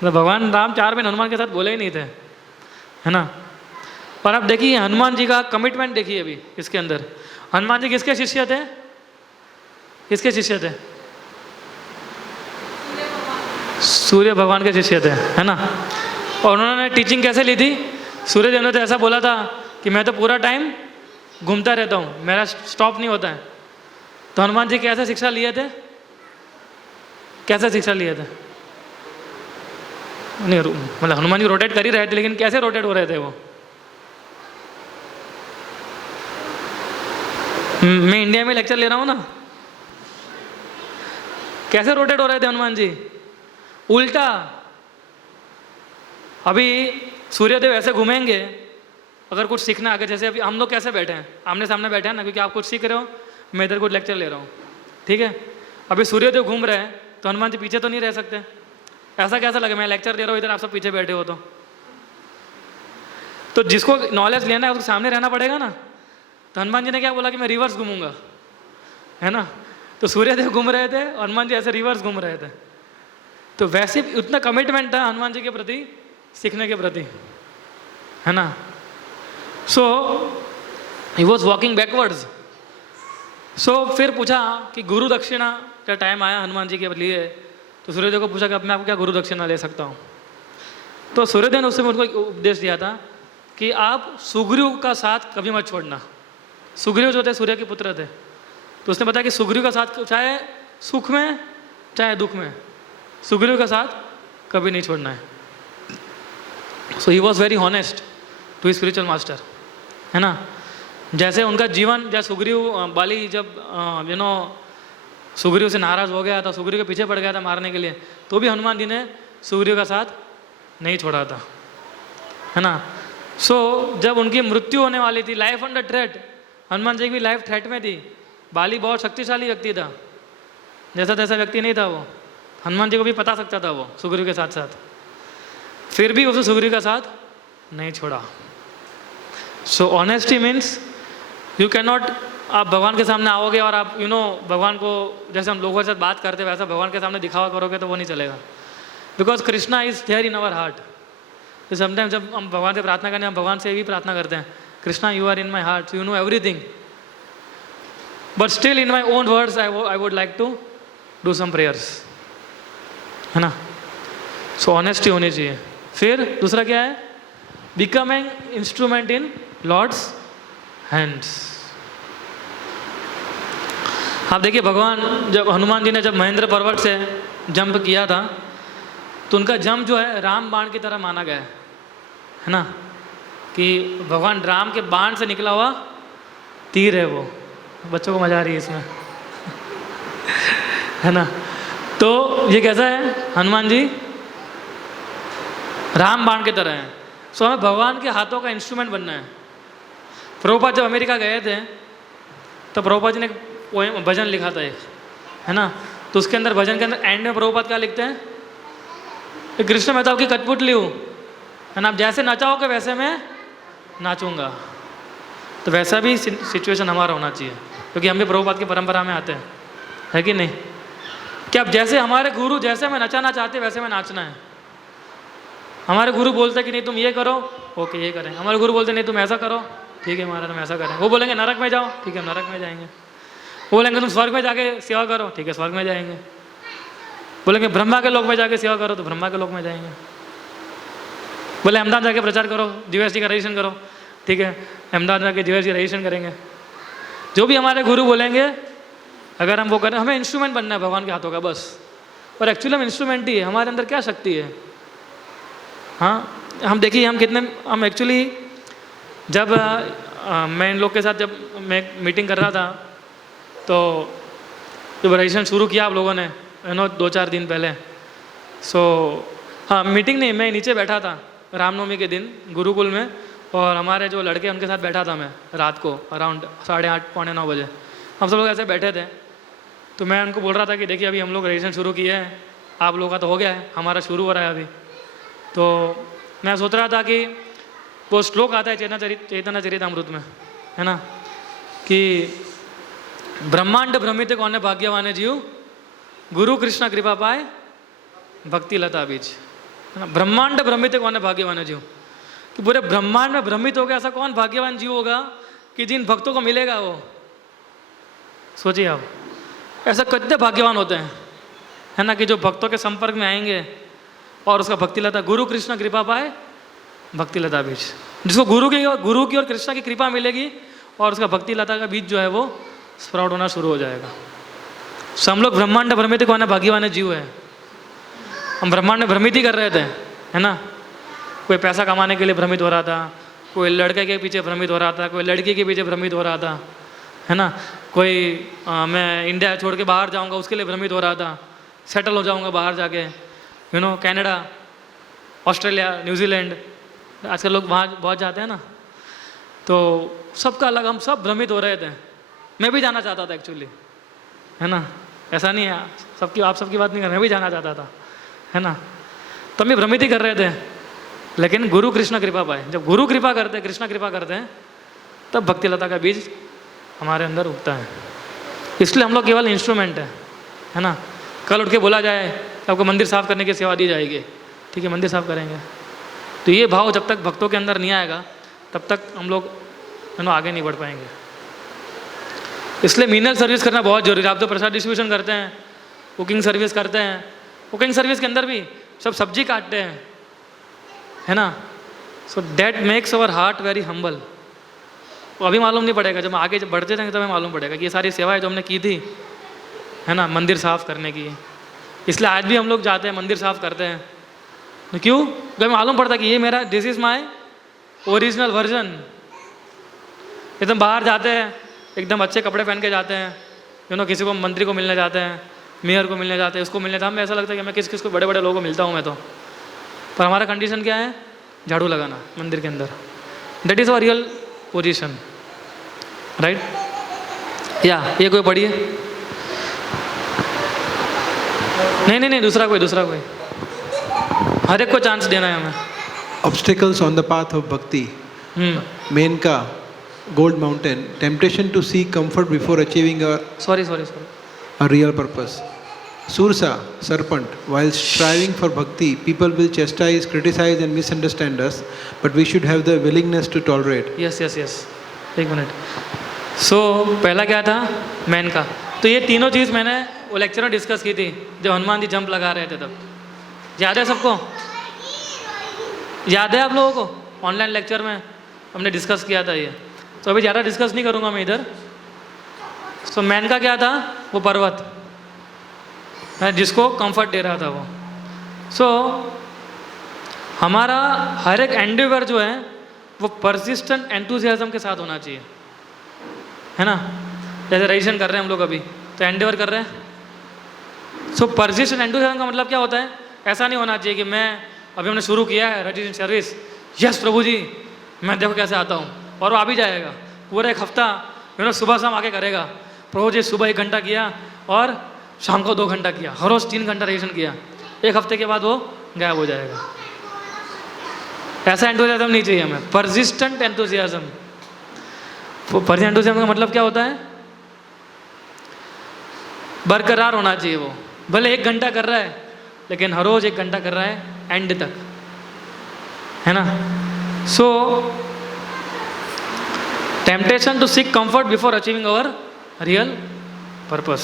तो भगवान राम 4 महीने हनुमान के साथ बोले ही नहीं थे, है ना। पर अब देखिए हनुमान जी का कमिटमेंट देखिए अभी इसके अंदर। हनुमान जी किसके शिष्य थे? किसके शिष्य थे? सूर्य भगवान के शिष्य थे, है ना। और उन्होंने टीचिंग कैसे ली थी? सूर्य देव ने तो ऐसा बोला था कि मैं तो पूरा टाइम घूमता रहता हूँ, मेरा स्टॉप नहीं होता है। तो हनुमान जी कैसे शिक्षा लिए थे? कैसे शिक्षा लिए थे? नहीं, मतलब हनुमान जी रोटेट कर ही रहे थे, लेकिन कैसे रोटेट हो रहे थे वो? मैं इंडिया में लेक्चर ले रहा हूँ ना, कैसे रोटेट हो रहे थे हनुमान जी? उल्टा। अभी सूर्यदेव ऐसे घूमेंगे, अगर कुछ सीखना आगे, जैसे अभी हम लोग कैसे बैठे हैं, आमने सामने बैठे हैं ना, क्योंकि आप कुछ सीख रहे हो, मैं इधर कुछ लेक्चर ले रहा हूँ, ठीक है। अभी सूर्यदेव घूम रहे हैं तो हनुमान जी पीछे तो नहीं रह सकते। ऐसा कैसा लगे मैं लेक्चर दे रहा हूँ, इधर आप सब पीछे बैठे हो। तो जिसको नॉलेज लेना है उसके सामने रहना पड़ेगा ना। तो हनुमान जी ने क्या बोला कि मैं रिवर्स घूमूंगा, है ना। तो सूर्यदेव घूम रहे थे, हनुमान जी ऐसे रिवर्स घूम रहे थे। तो वैसे उतना कमिटमेंट था हनुमान जी के प्रति, सीखने के प्रति, है ना। सो ही वॉज वॉकिंग बैकवर्ड्स। सो फिर पूछा कि गुरु दक्षिणा का टाइम आया हनुमान जी के लिए। तो सूर्यदेव को पूछा कि अब मैं आपको क्या गुरु दक्षिणा ले सकता हूँ। तो सूर्यदेव ने उससे उनको एक उपदेश दिया था कि आप सुग्रीव का साथ कभी मत छोड़ना। सुग्रीव जो थे सूर्य के पुत्र थे, तो उसने बताया कि सुग्रीव का साथ चाहे सुख में चाहे दुख में, सुग्रीव का साथ कभी नहीं छोड़ना है। So he was very honest to his spiritual master, है ना। जैसे उनका जीवन, जैसे सुग्रीव बाली जब सुग्रीव से नाराज हो गया था, सुग्रीव के पीछे पड़ गया था मारने के लिए, तो भी हनुमान जी ने सुग्रीव का साथ नहीं छोड़ा था, है ना। सो जब उनकी मृत्यु होने वाली थी, life under threat, Hanuman ji की भी लाइफ थ्रेट में थी। बाली बहुत शक्तिशाली व्यक्ति था, जैसा तैसा व्यक्ति नहीं था वो। हनुमान जी को भी पता सकता था वो सुग्रीव के साथ साथ, फिर भी उसने सुग्रीव का साथ नहीं छोड़ा। So honesty means you can not, आप भगवान के सामने आओगे और आप भगवान को जैसे हम लोगों के साथ बात करते हैं वैसा भगवान के सामने दिखावा करोगे तो वो नहीं चलेगा। Because Krishna is there in our heart. तो समटाइम्स जब हम भगवान से प्रार्थना करते हैं, हम भगवान से भी प्रार्थना करते हैं, Krishna you are in my heart, you know everything, but still in my own words I would like to do some prayers, है ना। सो ऑनेस्टी होनी चाहिए। फिर दूसरा क्या है? Becoming instrument in Lord's hands. आप देखिए भगवान, जब हनुमान जी ने जब महेंद्र पर्वत से जंप किया था, तो उनका जंप जो है राम बाण की तरह माना गया है ना, कि भगवान राम के बाण से निकला हुआ तीर है वो। बच्चों को मजा आ रही है इसमें है ना। तो ये कैसा है? हनुमान जी राम बाण की तरह है। सो हमें भगवान के हाथों का इंस्ट्रूमेंट बनना है। प्रभुपाद जब अमेरिका गए थे तो प्रभुपाद जी ने एक भजन लिखा था एक, है ना। तो उसके अंदर, भजन के अंदर एंड में प्रभुपाद क्या लिखते हैं? कृष्ण मैं तो आपकी कठपुतली हूँ, है ना, आप जैसे नचाओगे वैसे मैं नाचूंगा। तो वैसा भी सिचुएशन हमारा होना चाहिए, क्योंकि हम भी प्रभुपाद की परंपरा में आते हैं, है कि नहीं। कि अब जैसे हमारे गुरु जैसे मैं नचाना चाहते वैसे मैं नाचना है। हमारे गुरु बोलते कि नहीं तुम ये करो, ओके ये करें। हमारे गुरु बोलते नहीं तुम ऐसा करो, ठीक है महाराज हम ऐसा करें। वो बोलेंगे नरक में जाओ, ठीक है नरक में जाएंगे। वो बोलेंगे तुम स्वर्ग में जाके सेवा करो, ठीक है स्वर्ग में जाएंगे। बोलेंगे ब्रह्मा के लोक में जाके सेवा करो, तो ब्रह्मा के लोक में जाएंगे। बोले अहमदाबाद जाके प्रचार करो, जीएसटी का रजिस्ट्रेशन करो, ठीक है अहमदाबाद जाके जीएसटी रजिस्ट्रेशन करेंगे। जो भी हमारे गुरु बोलेंगे अगर हम वो करें, हमें इंस्ट्रूमेंट बनना है भगवान के हाथों का बस। और एक्चुअली हम इंस्ट्रूमेंट ही है, हमारे अंदर क्या शक्ति है। हाँ हम देखिए हम एक्चुअली जब मैं इन लोग के साथ जब मैं मीटिंग कर रहा था, तो जब रजिस्ट्रेशन शुरू किया आप लोगों ने 2-4 दिन पहले, सो हाँ मीटिंग नहीं, मैं नीचे बैठा था रामनवमी के दिन गुरुकुल में, और हमारे जो लड़के उनके साथ बैठा था मैं रात को अराउंड 8:30 पौने 9 बजे, हम सब लोग ऐसे बैठे थे। तो मैं उनको बोल रहा था कि देखिए अभी हम लोग रजिस्ट्रेशन शुरू किए हैं, आप लोगों का तो हो गया है, हमारा शुरू हो रहा है अभी। तो मैं सोच रहा था कि वो श्लोक आता है चैतन्य चरितामृत में, है ना, कि ब्रह्मांड भ्रमित कौन है भाग्यवान है जीव, गुरु कृष्ण कृपा पाए भक्ति लता बीज, है ना। ब्रह्मांड भ्रमित कौन है भाग्यवान है जीव, कि पूरे ब्रह्मांड में भ्रमित हो गया ऐसा कौन भाग्यवान जीव होगा कि जिन भक्तों को मिलेगा वो। सोचिए आप, ऐसा कितने भाग्यवान होते हैं, है ना, कि जो भक्तों के संपर्क में आएंगे और उसका भक्ति लता, गुरु कृष्ण कृपा पाए भक्ति लता बीज, जिसको गुरु की और कृष्ण की कृपा मिलेगी और उसका भक्ति लता का बीज जो है वो स्प्राउट होना शुरू हो जाएगा। सो हम लोग ब्रह्मांड भ्रमित कौन है भाग्यवान जीव है। हम ब्रह्मांड में भ्रमित ही कर रहे थे, है ना। कोई पैसा कमाने के लिए भ्रमित हो रहा था, कोई लड़के के पीछे भ्रमित हो रहा था, कोई लड़की के पीछे भ्रमित हो रहा था, है ना। कोई मैं इंडिया छोड़ के बाहर जाऊंगा उसके लिए भ्रमित हो रहा था, सेटल हो जाऊंगा बाहर जाके, you know, Canada, Australia, New Zealand, आजकल लोग वहाँ बहुत जाते हैं ना। तो सबका अलग, हम सब भ्रमित हो रहे थे। मैं भी जाना चाहता था एक्चुअली, है ना, ऐसा नहीं है, आप सबकी बात नहीं कर रहे, मैं भी जाना चाहता था, है ना। तो हम भी भ्रमित ही कर रहे थे, लेकिन गुरु कृष्ण कृपा पाए, जब गुरु कृपा करते हैं, कृष्ण कृपा करते हैं, तब भक्ति लता का बीज हमारे अंदर उगता है। इसलिए हम लोग केवल इंस्ट्रूमेंट है ना। कल उठ के बोला जाए कि आपको मंदिर साफ करने की सेवा दी जाएगी, ठीक है, मंदिर साफ करेंगे। तो ये भाव जब तक भक्तों के अंदर नहीं आएगा तब तक हम लोग आगे नहीं बढ़ पाएंगे। इसलिए मीनल सर्विस करना बहुत जरूरी है। आप तो प्रसाद डिस्ट्रीब्यूशन करते हैं, कुकिंग सर्विस करते हैं, कुकिंग सर्विस के अंदर भी सब सब्जी काटते हैं, है ना। So that makes our heart very humble. वो अभी मालूम नहीं पड़ेगा, जब आगे जब बढ़ते जाएंगे तब हमें मालूम पड़ेगा कि ये सारी सेवाएं जो हमने की थी, है ना, मंदिर साफ करने की। इसलिए आज भी हम लोग जाते हैं, मंदिर साफ करते हैं। तो क्यों? जब मालूम पड़ता कि ये मेरा, this is my original version. एकदम बाहर जाते हैं, एकदम अच्छे कपड़े पहन के जाते हैं, यू नो, किसी को, मंत्री को मिलने जाते हैं, मेयर को मिलने जाते हैं, उसको मिलने जाते हैं। हमें ऐसा लगता है कि मैं किस को बड़े बड़े लोगों को मिलता हूँ मैं तो, पर हमारा कंडीशन क्या है? झाड़ू लगाना मंदिर के अंदर। That is our real position, right. या ये कोई पढ़िए, नहीं, दूसरा कोई, हर एक को चांस देना है हमें। Obstacles on the path of bhakti. Menka, Gold Mountain, temptation to seek comfort before achieving sorry. a real purpose. Sursa, serpent, while striving for bhakti, people will chastise, criticize and misunderstand us, but we should have the willingness to tolerate. Yes. एक मिनट। सो पहला क्या था? मेनका। तो ये तीनों चीज़ मैंने वो लेक्चर में डिस्कस की थी जब हनुमान जी जंप लगा रहे थे तब। याद है सबको? याद है आप लोगों को? ऑनलाइन लेक्चर में हमने डिस्कस किया था ये। तो अभी ज़्यादा डिस्कस नहीं करूँगा मैं इधर। सो मैन का क्या था? वो पर्वत है जिसको कंफर्ट दे रहा था वो। सो हमारा हर एक एंडेवर जो है वो परसिस्टेंट एंथुसियाज्म के साथ होना चाहिए, है ना। जैसे रजिस्ट्रेशन कर रहे हैं हम लोग अभी, तो एंडेवर कर रहे हैं। सो परसिस्टेंट एंथुसियाज्म का मतलब क्या होता है? ऐसा नहीं होना चाहिए कि मैं अभी हमने शुरू किया है रजिस्ट्रेशन सर्विस, यस प्रभु जी मैं देखो कैसे आता हूँ, और वो आ भी जाएगा पूरा एक हफ्ता, यू नो, सुबह शाम आके करेगा। प्रभु जी सुबह 1 घंटा किया और शाम को 2 घंटा किया, हर रोज़ 3 घंटा रजिस्ट्रेशन किया, 1 हफ्ते के बाद वो गायब हो जाएगा। ऐसा एंथुसियाज्म नहीं चाहिए हमें, परसिस्टेंट एंथुसियाज्म। परसिस्टेंट एंथुसियाज्म का मतलब क्या होता है? बरकरार होना चाहिए वो, भले 1 घंटा कर रहा है लेकिन हर रोज़ 1 घंटा कर रहा है एंड तक, है ना। So temptation to seek comfort before achieving our real purpose.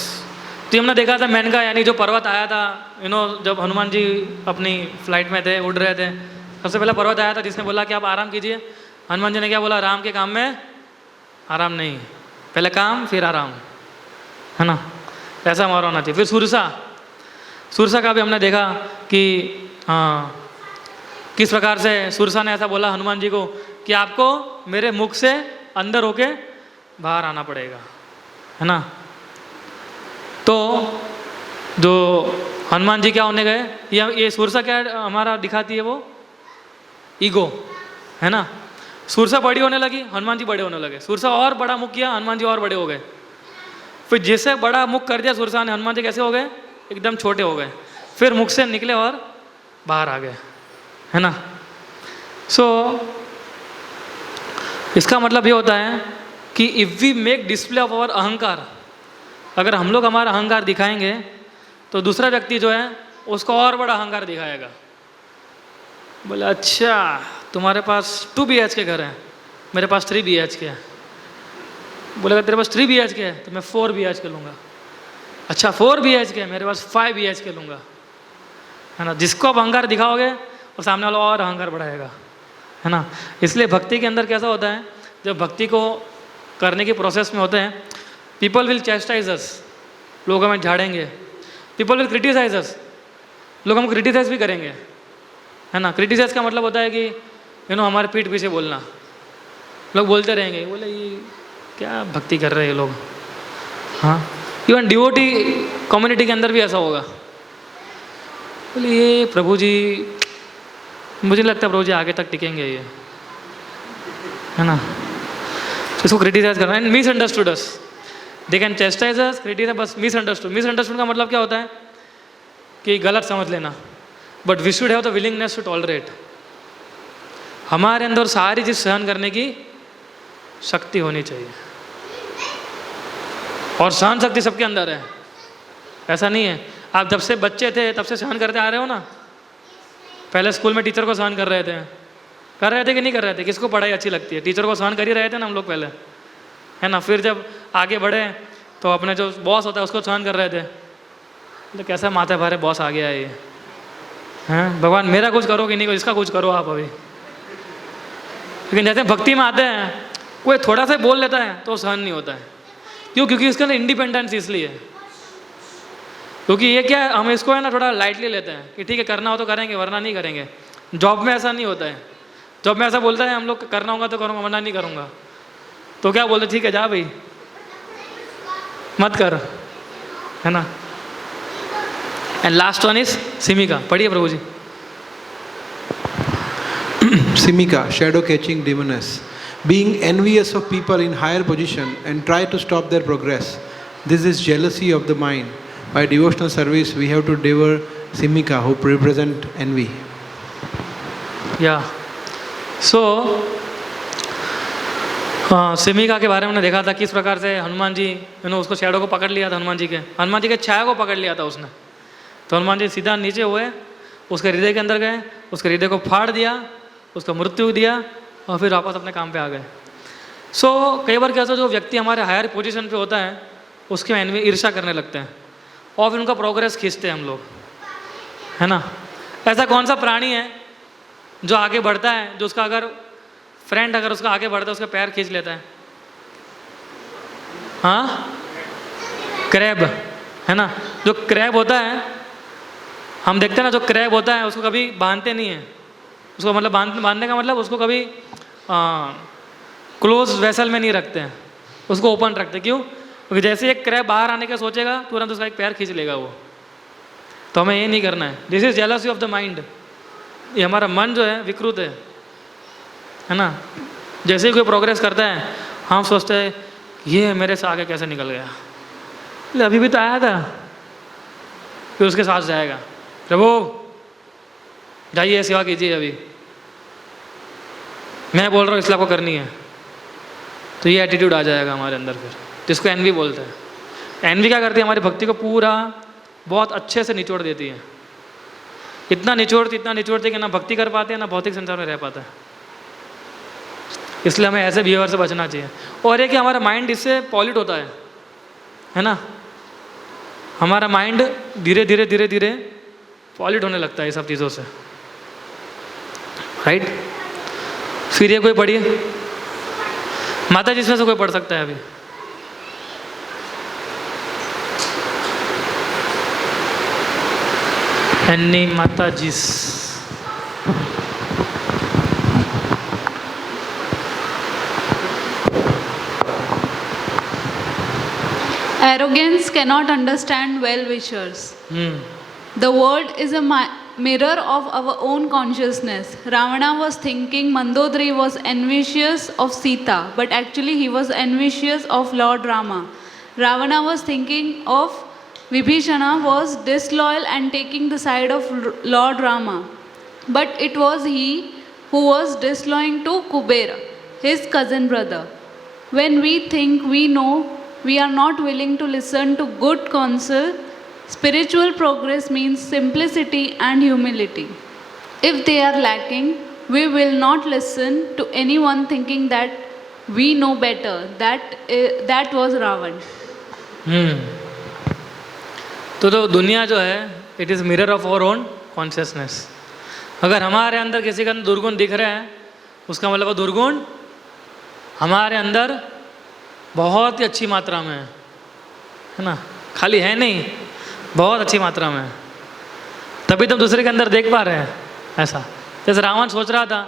तो हमने देखा था मेनका, यानी जो पर्वत आया था, यू नो, जब हनुमान जी अपनी फ्लाइट में थे, उड़ रहे थे, सबसे पहला पर्वत आया था जिसने बोला कि आप आराम कीजिए। हनुमान जी ने क्या बोला? राम के काम में आराम नहीं, पहले काम फिर आराम, है ना। ऐसा हमारा होना चाहिए। फिर सुरसा का भी हमने देखा कि हाँ किस प्रकार से सुरसा ने ऐसा बोला हनुमान जी को कि आपको मेरे मुख से अंदर होके बाहर आना पड़ेगा, है ना। तो जो हनुमान जी क्या होने गए, ये सुरसा क्या हमारा दिखाती है? वो ईगो, है ना। सुरसा बड़ी होने लगी, हनुमान जी बड़े होने लगे। सुरसा और बड़ा मुख किया, हनुमान जी और बड़े हो गए। फिर जैसे बड़ा मुख कर दिया सुरसा ने, हनुमान जी कैसे हो गए? एकदम छोटे हो गए। फिर मुख से निकले और बाहर आ गए, है ना। सो इसका मतलब ये होता है कि if we make display of our ahankar, अगर हम लोग हमारा अहंकार दिखाएंगे तो दूसरा व्यक्ति जो है उसको और बड़ा अहंकार दिखाएगा। बोले अच्छा तुम्हारे पास 2 BHK घर है, मेरे पास 3 BHK है। बोलेगा तेरे पास 3 BHK है तो मैं 4 BHK लूँगा। अच्छा 4 BHK है, मेरे पास 5 BHK लूँगा, है ना। जिसको आप अहंकार दिखाओगे और सामने वाला और अहंकार बढ़ाएगा, है ना। इसलिए भक्ति के अंदर कैसा होता है, जब भक्ति को करने की प्रोसेस में होते हैं, पीपल विल चेस्टाइज अस, लोग हमें झाड़ेंगे। पीपल विल क्रिटिसाइज अस, लोग हमको क्रिटिसाइज भी करेंगे, है ना। क्रिटिसाइज का मतलब होता है कि हमारे पीठ पीछे बोलना। लोग बोलते रहेंगे, बोले ये क्या भक्ति कर रहे हैं ये लोग। हाँ, इवन डिवोटी कम्युनिटी के अंदर भी ऐसा होगा। बोले ये प्रभु जी, मुझे नहीं लगता प्रभु जी आगे तक टिकेंगे ये, है ना। इसको क्रिटिसाइज करना and misunderstood us, they can chastise us, criticise, बस मिसअंडरस्टूड। मिसअंडरस्टूड का मतलब क्या होता है कि गलत समझ लेना। But we should have the willingness to tolerate. हमारे अंदर सारी चीज़ सहन करने की शक्ति होनी चाहिए, और सहन शक्ति सबके अंदर है। ऐसा नहीं है आप जब से बच्चे थे तब से सहन करते आ रहे हो ना। पहले स्कूल में टीचर को सहन कर रहे थे कि नहीं कर रहे थे? किसको पढ़ाई अच्छी लगती है? टीचर को सहन कर ही रहे थे ना हम लोग पहले, है ना। फिर जब आगे बढ़े तो अपने जो बॉस होता है उसको सहन कर रहे थे। तो कैसा माथे भारे बॉस आ गया है ये, हैं भगवान मेरा कुछ करो कि नहीं, इसका कुछ करो आप अभी। लेकिन जैसे भक्ति में आते हैं, कोई थोड़ा सा बोल लेता है तो सहन नहीं होता है। क्यों? क्योंकि इसके अंदर इंडिपेंडेंस इसलिए है, क्योंकि ये क्या है, हम इसको है ना थोड़ा लाइटली लेते हैं कि ठीक है करना हो तो करेंगे वरना नहीं करेंगे। जॉब में ऐसा नहीं होता है। जॉब में ऐसा बोलता है हम लोग करना होगा तो करूँगा वरना नहीं करूँगा। तो क्या बोलते, ठीक है जा भाई मत कर, है ना। एंड लास्ट वन इज सिमिका। पढ़िए प्रभु जी। Simika, shadow catching demoness, being envious of people in higher position and try to stop their progress. This is jealousy of the mind. By devotional service, we have to devour Simika, who represent envy. या सो सिमिका के बारे में हमने देखा था किस प्रकार से हनुमान जी उसको शैडो को पकड़ लिया था। हनुमान जी के छाया को पकड़ लिया था उसने। तो हनुमान जी सीधा नीचे हुए, उसके हृदय के अंदर गए, उसके हृदय को फाड़ दिया, उसको मृत्यु दिया और फिर वापस अपने काम पे आ गए। सो कई बार क्या होता है, जो व्यक्ति हमारे हायर पोजीशन पे होता है उसके एनवी ईर्ष्या करने लगते हैं और फिर उनका प्रोग्रेस खींचते हैं हम लोग, है ना। ऐसा कौन सा प्राणी है जो आगे बढ़ता है, जो उसका अगर फ्रेंड अगर उसका आगे बढ़ता है उसका पैर खींच लेता है? हाँ, क्रैब, है ना। जो क्रैब होता है, हम देखते हैं ना, जो क्रैब होता है उसको कभी बांधते नहीं है। उसको मतलब बांधने का मतलब उसको कभी क्लोज वेसल में नहीं रखते हैं, उसको ओपन रखते हैं। क्यों? क्योंकि जैसे एक क्रैब बाहर आने का सोचेगा तुरंत उसका एक पैर खींच लेगा वो। तो हमें ये नहीं करना है। This is jealousy of the mind. ये हमारा मन जो है विकृत है ना। जैसे ही कोई प्रोग्रेस करता है हम सोचते हैं ये मेरे से आगे कैसे निकल गया, अभी भी तो आया था। फिर उसके साथ जाएगा, प्रभु जाइए सेवा कीजिए, अभी मैं बोल रहा हूँ इसलिए आपको करनी है। तो ये एटीट्यूड आ जाएगा हमारे अंदर फिर, जिसको एनवी बोलते हैं। एनवी क्या करती है, हमारी भक्ति को पूरा बहुत अच्छे से निचोड़ देती है। इतना निचोड़ती कि ना भक्ति कर पाते हैं ना भौतिक संसार में रह पाता है। इसलिए हमें ऐसे बिहेवियर से बचना चाहिए। और ये कि हमारा माइंड इससे पॉल्यूट होता है ना। हमारा माइंड धीरे धीरे पॉल्यूट होने लगता है ये सब चीज़ों से, राइट। फिर ये कोई पढ़िए, माता जी इसमें से कोई पढ़ सकता है अभी? एनी माता जी। Arrogance cannot understand well-wishers. The world is a mirror of our own consciousness. Ravana was thinking Mandodari was envious of Sita, but actually he was envious of Lord Rama. Ravana was thinking of Vibhishana was disloyal and taking the side of Lord Rama, but it was he who was disloyal to Kubera, his cousin brother. When we think we know, we are not willing to listen to good counsel. Spiritual progress means simplicity and humility. If they are lacking, we will not listen to anyone thinking that we know better. That was Ravan. तो दुनिया जो है it is mirror of our own consciousness. अगर हमारे अंदर किसी के अंदर दुर्गुण दिख रहे हैं, उसका मतलब वो दुर्गुण हमारे अंदर बहुत ही अच्छी मात्रा में है ना, खाली है नहीं, बहुत अच्छी मात्रा में है. तभी तो दूसरे के अंदर देख पा रहे हैं. ऐसा जैसे रावण सोच रहा था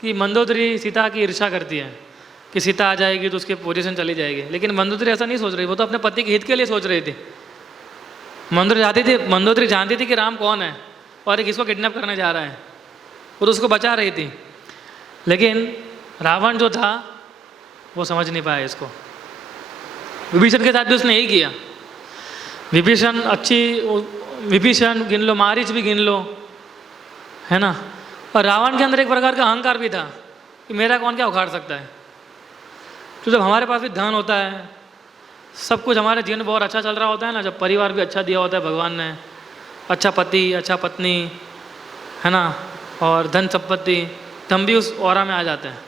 कि मंदोदरी सीता की ईर्ष्या करती है कि सीता आ जाएगी तो उसकी पोजीशन चली जाएगी, लेकिन मंदोदरी ऐसा नहीं सोच रही. वो तो अपने पति के हित के लिए सोच रही थी. मंदोदरी जानती थी कि राम कौन है और किसको किडनैप करने जा रहा है, वो तो उसको बचा रही थी. लेकिन रावण जो था वो समझ नहीं पाया इसको. विभीषण के साथ भी उसने यही किया. विभीषण गिन लो, मारीच भी गिन लो, है ना. और रावण के अंदर एक प्रकार का अहंकार भी था कि मेरा कौन क्या उखाड़ सकता है. तो जब हमारे पास भी धन होता है, सब कुछ हमारे जीवन में बहुत अच्छा चल रहा होता है ना, जब परिवार भी अच्छा दिया होता है भगवान ने, अच्छा पति, अच्छा पत्नी, है ना, और धन संपत्ति, तो हम भी उस ऑरा में आ जाते हैं.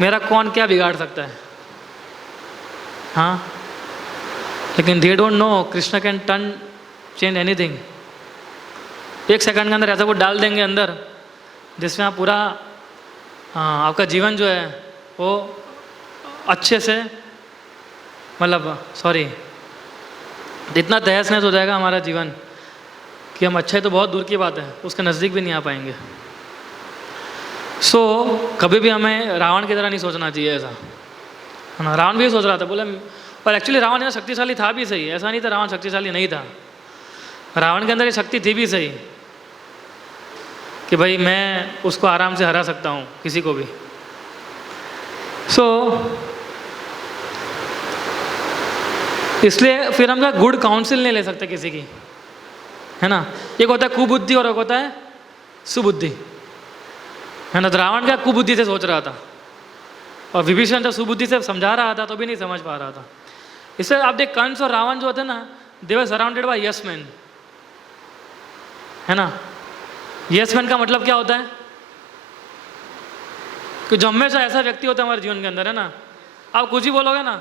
मेरा कौन क्या बिगाड़ सकता है. हाँ, लेकिन दे don't no Krishna can turn change anything. एक सेकंड के अंदर ऐसा कुछ डाल देंगे अंदर जिसमें आप पूरा आपका जीवन जो है वो अच्छे से, मतलब इतना तहस नहस हो जाएगा हमारा जीवन कि हम अच्छे तो बहुत दूर की बात है, उसके नज़दीक भी नहीं आ पाएंगे. कभी भी हमें रावण की तरह नहीं सोचना चाहिए ऐसा, है ना. रावण भी सोच रहा था, बोले, और एक्चुअली रावण इतना शक्तिशाली था भी सही, ऐसा नहीं था रावण शक्तिशाली नहीं था. रावण के अंदर ये शक्ति थी भी सही कि भाई मैं उसको आराम से हरा सकता हूँ, किसी को भी. इसलिए फिर हम क्या गुड काउंसिल नहीं ले सकते किसी की, है ना. एक होता है कुबुद्धि और एक होता है सुबुद्धि, है ना. तो रावण क्या कुबुद्धि से सोच रहा था और विभीषण जब सुबुद्धि से समझा रहा था तो भी नहीं समझ पा रहा था. इससे आप देख, कंस और रावण जो होते हैं ना, दे वर सराउंडेड बाय यस मैन, है ना. यस मैन का मतलब क्या होता है कि जो हमेशा ऐसा व्यक्ति होता है हमारे जीवन के अंदर, है ना, आप कुछ ही बोलोगे ना,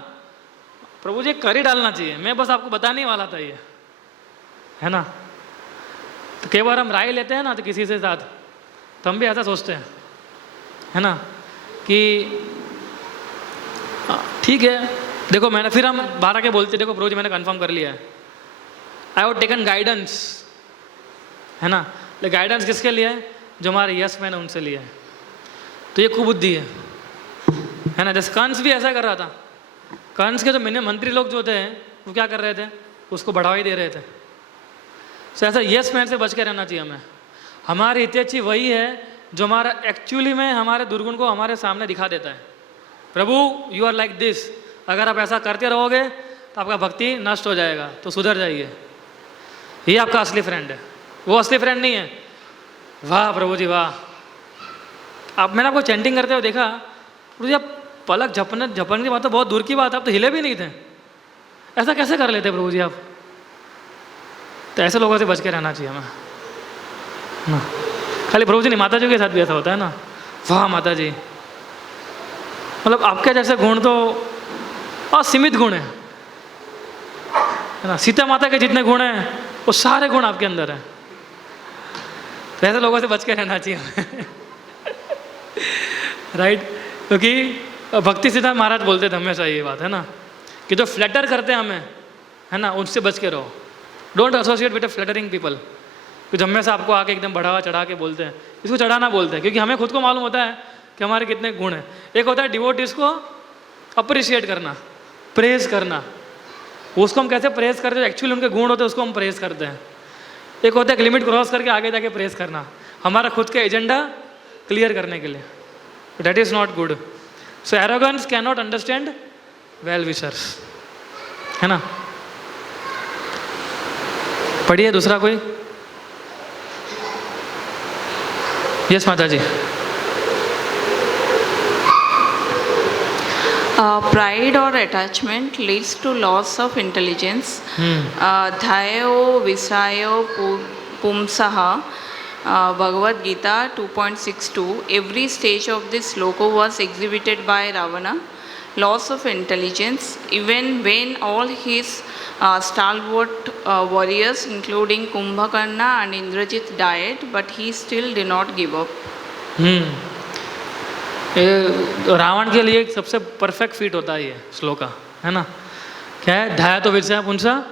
प्रभु जी कर ही डालना चाहिए, मैं बस आपको बताने ही वाला था ये, है ना. तो कई बार हम राय लेते हैं ना तो किसी से साथ, तो हम भी ऐसा सोचते हैं, है ना, कि ठीक है, देखो मैंने, फिर हम बाहर आके बोलते, देखो प्रभु जी मैंने कंफर्म कर लिया है, आई हैव टेकन गाइडेंस, है ना. लेकिन गाइडेंस किसके लिए है? जो हमारे यस मैन उनसे लिया है. तो ये कुबुद्धि है ना. जैसे कंस भी ऐसा कर रहा था. कंस के जो मंत्री लोग जो थे वो क्या कर रहे थे, उसको बढ़ावा ही दे रहे थे. तो ऐसा यस मैन से बच के रहना चाहिए हमें. हमारी हितैषी वही है जो हमारा एक्चुअली में हमारे दुर्गुण को हमारे सामने दिखा देता है. प्रभु यू आर लाइक दिस, अगर आप ऐसा करते रहोगे तो आपका भक्ति नष्ट हो जाएगा, तो सुधर जाइए. ये आपका असली फ्रेंड है, वो असली फ्रेंड नहीं है. वाह प्रभु जी वाह. मैंने आपको चैंटिंग करते हुए देखा, प्रभु जी आप पलक झपन की बात तो बहुत दूर की बात है, आप तो हिले भी नहीं थे, ऐसा कैसे कर लेते प्रभु जी आप. तो ऐसे लोगों से बच के रहना चाहिए हमें ना. खाली प्रभु जी नहीं, माता जी के साथ भी ऐसा होता है ना. वाह माता जी, मतलब आपके जैसे गुण तो असीमित गुण है ना. सीता माता के जितने गुण हैं वो सारे गुण आपके अंदर हैं. तो ऐसे लोगों से बच के रहना चाहिए हमें. राइट. क्योंकि भक्ति सिद्धांत महाराज बोलते थे हमेशा ये बात, है ना, कि जो फ्लैटर करते हैं हमें, है ना, उनसे बच के रहो. Don't associate with flattering people, कि जो हमेशा आपको आके एकदम बढ़ावा चढ़ा के बोलते हैं. इसको चढ़ाना बोलते हैं क्योंकि हमें खुद को मालूम होता है कि हमारे कितने गुण हैं. एक होता है डिवोटीज को अप्रिशिएट करना, प्रेज करना. उसको हम कैसे प्रेज करते हैं, एक्चुअली उनके गुण होते हैं उसको हम प्रेज करते हैं. एक होता है लिमिट क्रॉस करके आगे जाके प्रेस करना, हमारा खुद का एजेंडा क्लियर करने के लिए। That is not good. So arrogance can not understand well wishers, है ना। पढ़िए दूसरा कोई। यस माता जी। Pride or attachment leads to loss of intelligence. Dhayo visayo pumsaha. Bhagavad Gita 2.62. Every stage of this sloka was exhibited by Ravana. Loss of intelligence, even when all his stalwart warriors, including Kumbhakarna and Indrajit, died, but he still did not give up. Ravan के लिए एक सबसे परफेक्ट फिट होता है ये श्लोका, है ना। क्या है? धाया तो विषय पुंसा।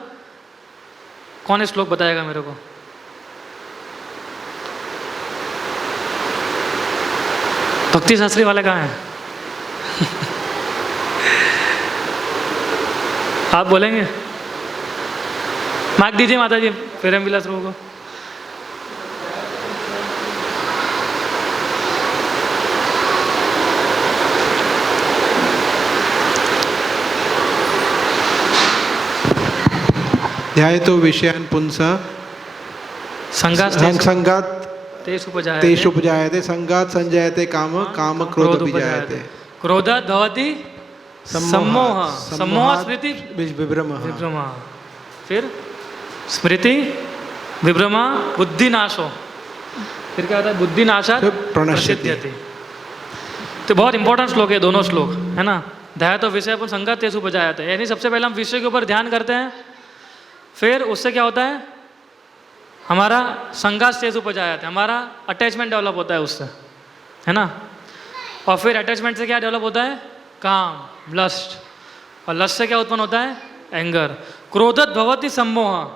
कौन है श्लोक बताएगा मेरे को? भक्ति शास्त्री वाले कहाँ हैं? आप बोलेंगे? माइक दीजिए माता जी प्रेम विलास प्रभु को। ध्यायतो विषयान् पुंसा संगात तेषु उपजायते संगात संजायते काम काम क्रोध विजायते क्रोधात् भवति सम्मोह सम्मोह स्मृति विभ्रमः विभ्रमा, फिर स्मृति विभ्रमा बुद्धि नाशो, फिर क्या होता है? बुद्धि नाशात् प्रसिद्ध्यति। तो बहुत इंपॉर्टेंट श्लोक है दोनों श्लोक, है ना। ध्याय तो विषय पर संगत तेसु उपजायते, यानी सबसे पहले हम विषय के ऊपर ध्यान करते हैं, फिर उससे क्या होता है? हमारा संगात तेसु उपजायते, हमारा अटैचमेंट डेवलप होता है उससे, है ना। और फिर अटैचमेंट से क्या डेवलप होता है? काम, लस्ट, और लस्ट से क्या उत्पन्न होता है? एंगर। क्रोधत भवति सम्मोह,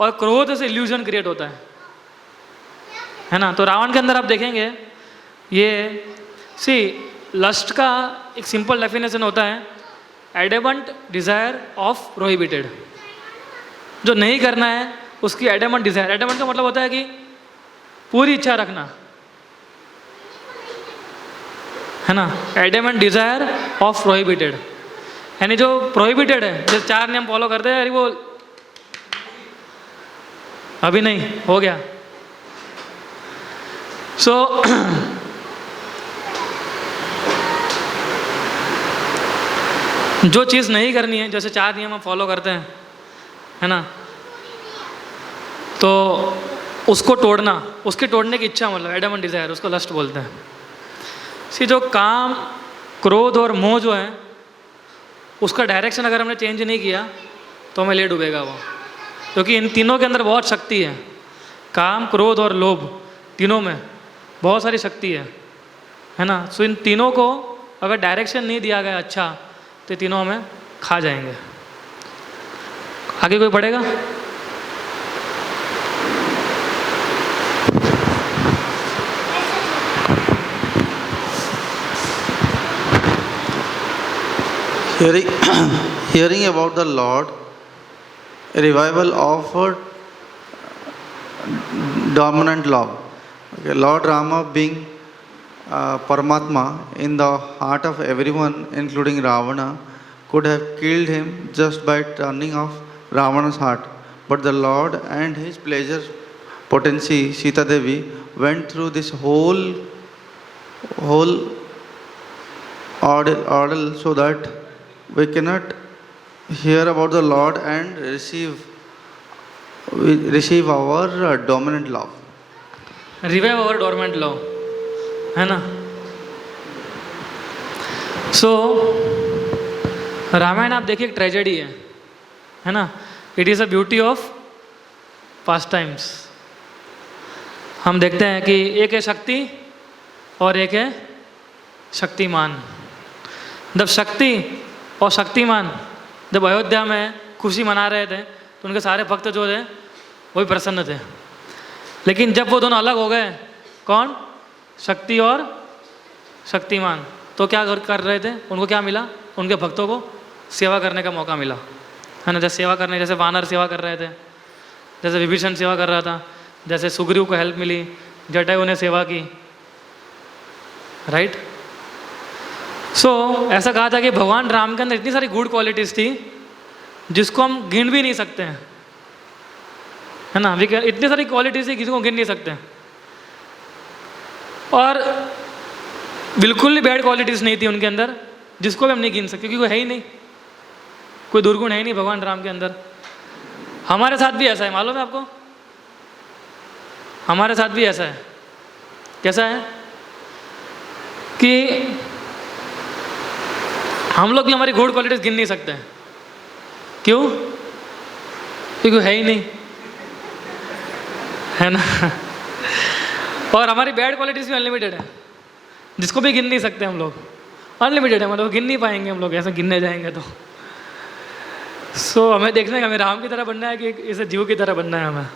और क्रोध से इल्यूजन क्रिएट होता है ना। तो रावण के अंदर आप देखेंगे ये लस्ट का एक सिंपल डेफिनेशन होता है एडेमेंट डिजायर ऑफ प्रोहिबिटेड। जो नहीं करना है उसकी एडेमेंट डिजायर। एडेमेंट का मतलब होता है कि पूरी इच्छा रखना, है ना। एडेमेंट डिजायर ऑफ प्रोहिबिटेड, यानी जो प्रोहिबिटेड है, जो 4 नियम फॉलो करते हैं, अरे वो अभी नहीं हो गया। सो जो चीज़ नहीं करनी है, जैसे 4 नियम हम फॉलो करते हैं, है ना, तो उसको तोड़ना, उसके तोड़ने की इच्छा मतलब एडमेंट डिजायर, उसको लस्ट बोलते हैं। जो काम, क्रोध और मोह जो है, उसका डायरेक्शन अगर हमने चेंज नहीं किया तो हमें ले डूबेगा वो, क्योंकि इन तीनों के अंदर बहुत शक्ति है। काम, क्रोध और लोभ, तीनों में बहुत सारी शक्ति है ना। सो इन तीनों को अगर डायरेक्शन नहीं दिया गया अच्छा, तो तीनों हमें खा जाएंगे। आगे कोई पढ़ेगा? Hearing about the Lord, a revival of dominant love. Okay, Lord Rama being Paramatma in the heart of everyone, including Ravana, could have killed him just by turning off Ravana's heart. But the Lord and his pleasure potency, Sita Devi, went through this whole ordeal so that we cannot hear about the Lord and receive our dominant love. Revive our dormant love, है ना। सो रामायण आप देखिए एक ट्रेजेडी है ना। It is a beauty of past times. हम देखते हैं कि एक है शक्ति और एक है शक्तिमान। जब शक्ति और शक्तिमान जब अयोध्या में खुशी मना रहे थे, तो उनके सारे भक्त जो थे वो भी प्रसन्न थे। लेकिन जब वो दोनों अलग हो गए, कौन? शक्ति और शक्तिमान, तो क्या कर रहे थे? उनको क्या मिला? उनके भक्तों को सेवा करने का मौका मिला, है ना। जैसे सेवा करने, जैसे वानर सेवा कर रहे थे, जैसे विभीषण सेवा कर रहा था, जैसे सुग्रीव को हेल्प मिली, जटायु ने सेवा की, राइट। सो ऐसा कहा था कि भगवान राम के अंदर इतनी सारी गुड क्वालिटीज़ थी जिसको हम गिन भी नहीं सकते हैं, है ना। इतनी सारी क्वालिटीज़ थी किसी को गिन नहीं सकते हैं। और बिल्कुल ही बैड क्वालिटीज़ नहीं थी उनके अंदर जिसको भी हम नहीं गिन सकते, क्योंकि कोई है ही नहीं, कोई दुर्गुण है ही नहीं भगवान राम के अंदर। हमारे साथ भी ऐसा है, मालूम है आपको, हमारे साथ भी ऐसा है। कैसा है कि हम लोग भी हमारी गुड क्वालिटीज गिन नहीं सकते हैं। क्यों? क्योंकि है ही नहीं, है ना। और हमारी बैड क्वालिटीज भी अनलिमिटेड है, जिसको भी गिन नहीं सकते हम लोग, अनलिमिटेड है, मतलब गिन नहीं पाएंगे हम लोग, ऐसा गिनने जाएंगे तो। सो हमें देखना है, हमें राम की तरह बनना है कि इसे जीव की तरह बनना है हमें।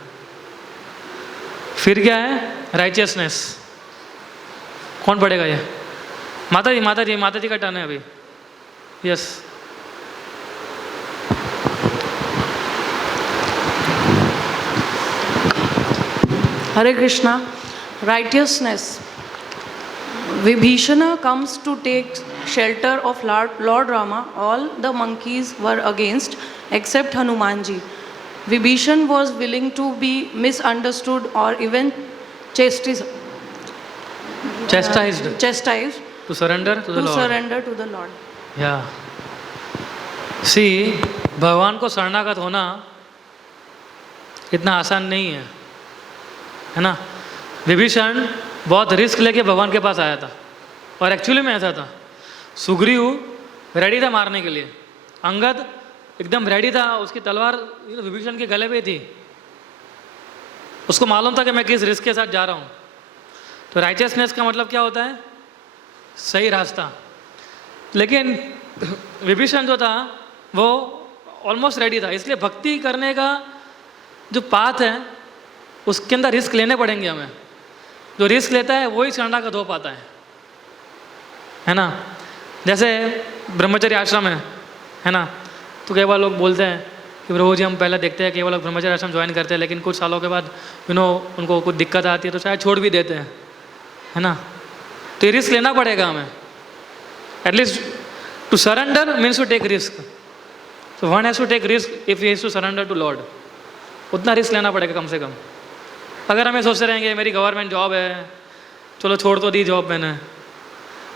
फिर क्या है? राइचियसनेस। कौन पढ़ेगा ये? माता जी, माता जी, माता जी का टर्न है अभी। Yes. Hare Krishna. Righteousness. Vibhishana comes to take shelter of Lord Rama. All the monkeys were against except Hanumanji. Vibhishan was willing to be misunderstood or even chastised. Chastised To surrender to the to Lord. surrender to the Lord. या सी, भगवान को शरणागत होना इतना आसान नहीं है ना। विभीषण बहुत रिस्क लेके भगवान के पास आया था, और एक्चुअली में ऐसा था। सुग्रीव रेडी था मारने के लिए, अंगद एकदम रेडी था, उसकी तलवार विभीषण के गले पे थी, उसको मालूम था कि मैं किस रिस्क के साथ जा रहा हूँ। तो राइचियसनेस का मतलब क्या होता है? सही रास्ता। लेकिन विभीषण जो था वो ऑलमोस्ट रेडी था, इसलिए भक्ति करने का जो पाथ है उसके अंदर रिस्क लेने पड़ेंगे हमें। जो रिस्क लेता है वही शरणागत हो पाता है ना। जैसे ब्रह्मचर्य आश्रम है ना, तो कई बार लोग बोलते हैं कि प्रभु जी हम पहले देखते हैं कई बार लोग ब्रह्मचर्य आश्रम ज्वाइन करते हैं, लेकिन कुछ सालों के बाद उनको कुछ दिक्कत आती है तो शायद छोड़ भी देते हैं, है ना। तो ये रिस्क लेना पड़ेगा हमें। At least to surrender means to take risk. So one has to take risk if he has to surrender to Lord. उतना रिस्क लेना पड़ेगा कम से कम। अगर हमें सोचते रहेंगे मेरी गवर्नमेंट जॉब है, चलो छोड़ तो दी जॉब मैंने,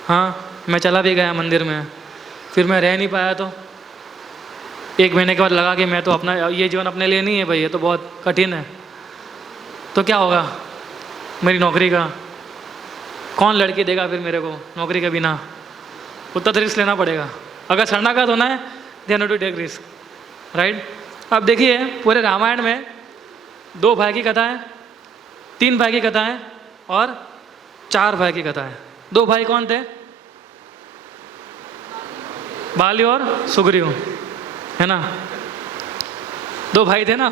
हाँ मैं चला भी गया मंदिर में, फिर मैं रह नहीं पाया, तो 1 महीने के बाद लगा कि मैं तो अपना ये जीवन अपने लिए नहीं है भाई, ये तो बहुत कठिन है, तो क्या होगा मेरी नौकरी का? कौन लड़की देगा फिर मेरे को नौकरी के बिना? उतना तो रिस्क लेना पड़ेगा। अगर शरणागत होना है then to take risk, right. अब देखिए पूरे रामायण में 2 भाई की कथा है, 3 भाई की कथा है और 4 भाई की कथा है। 2 भाई कौन थे? बाली और सुग्रीव, है ना। 2 भाई थे ना।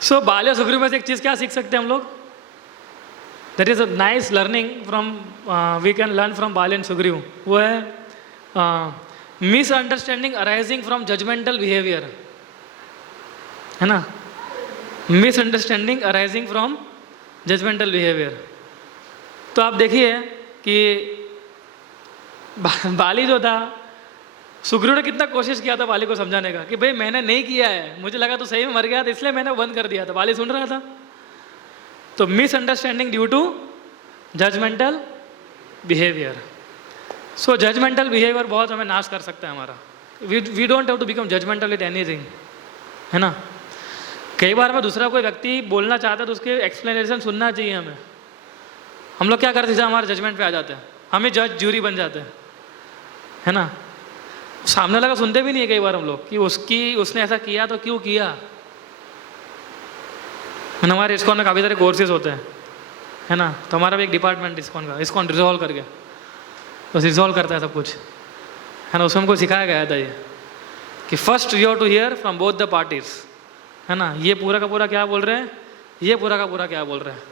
सो बाली और सुग्रीव में से एक चीज़ क्या सीख सकते हैं हम लोग? That is a nice learning from we can learn from Bali and Sugriva. वो है misunderstanding arising from judgemental behaviour, है ना। Misunderstanding arising from judgemental behaviour. तो आप देखिए कि बाली जो था, सुग्रीव ने कितना कोशिश किया था बाली को समझाने का कि भाई मैंने नहीं किया है, मुझे लगा तो सही में मर गया था इसलिए मैंने बंद कर दिया था। बाली सुन रहा था। तो misunderstanding due to judgemental behaviour. So judgemental behaviour बहुत हमें नाश कर सकता है हमारा। We don't have to become judgemental with anything, है ना। कई बार में दूसरा कोई व्यक्ति बोलना चाहता है तो उसके एक्सप्लेनेशन सुनना चाहिए हमें। हम लोग क्या करते हैं? हमारे जजमेंट पे आ जाते हैं, हमें जज ज्यूरी बन जाते हैं, है ना। सामने लगा सुनते भी नहीं है कई बार हम लोग कि उसने ऐसा किया तो क्यों किया। हमारे इस्कॉन में काफ़ी सारे कोर्सेज होते हैं, है ना। तो हमारा भी एक डिपार्टमेंट इस्कॉन का, इस्कॉन रिजॉल्व करके तो रिजॉल्व करता है सब कुछ, है ना। उसमें हमको सिखाया गया था ये कि first you have to hear from both the parties, है ना। ये पूरा का पूरा क्या बोल रहे हैं, ये पूरा का पूरा क्या बोल रहे हैं,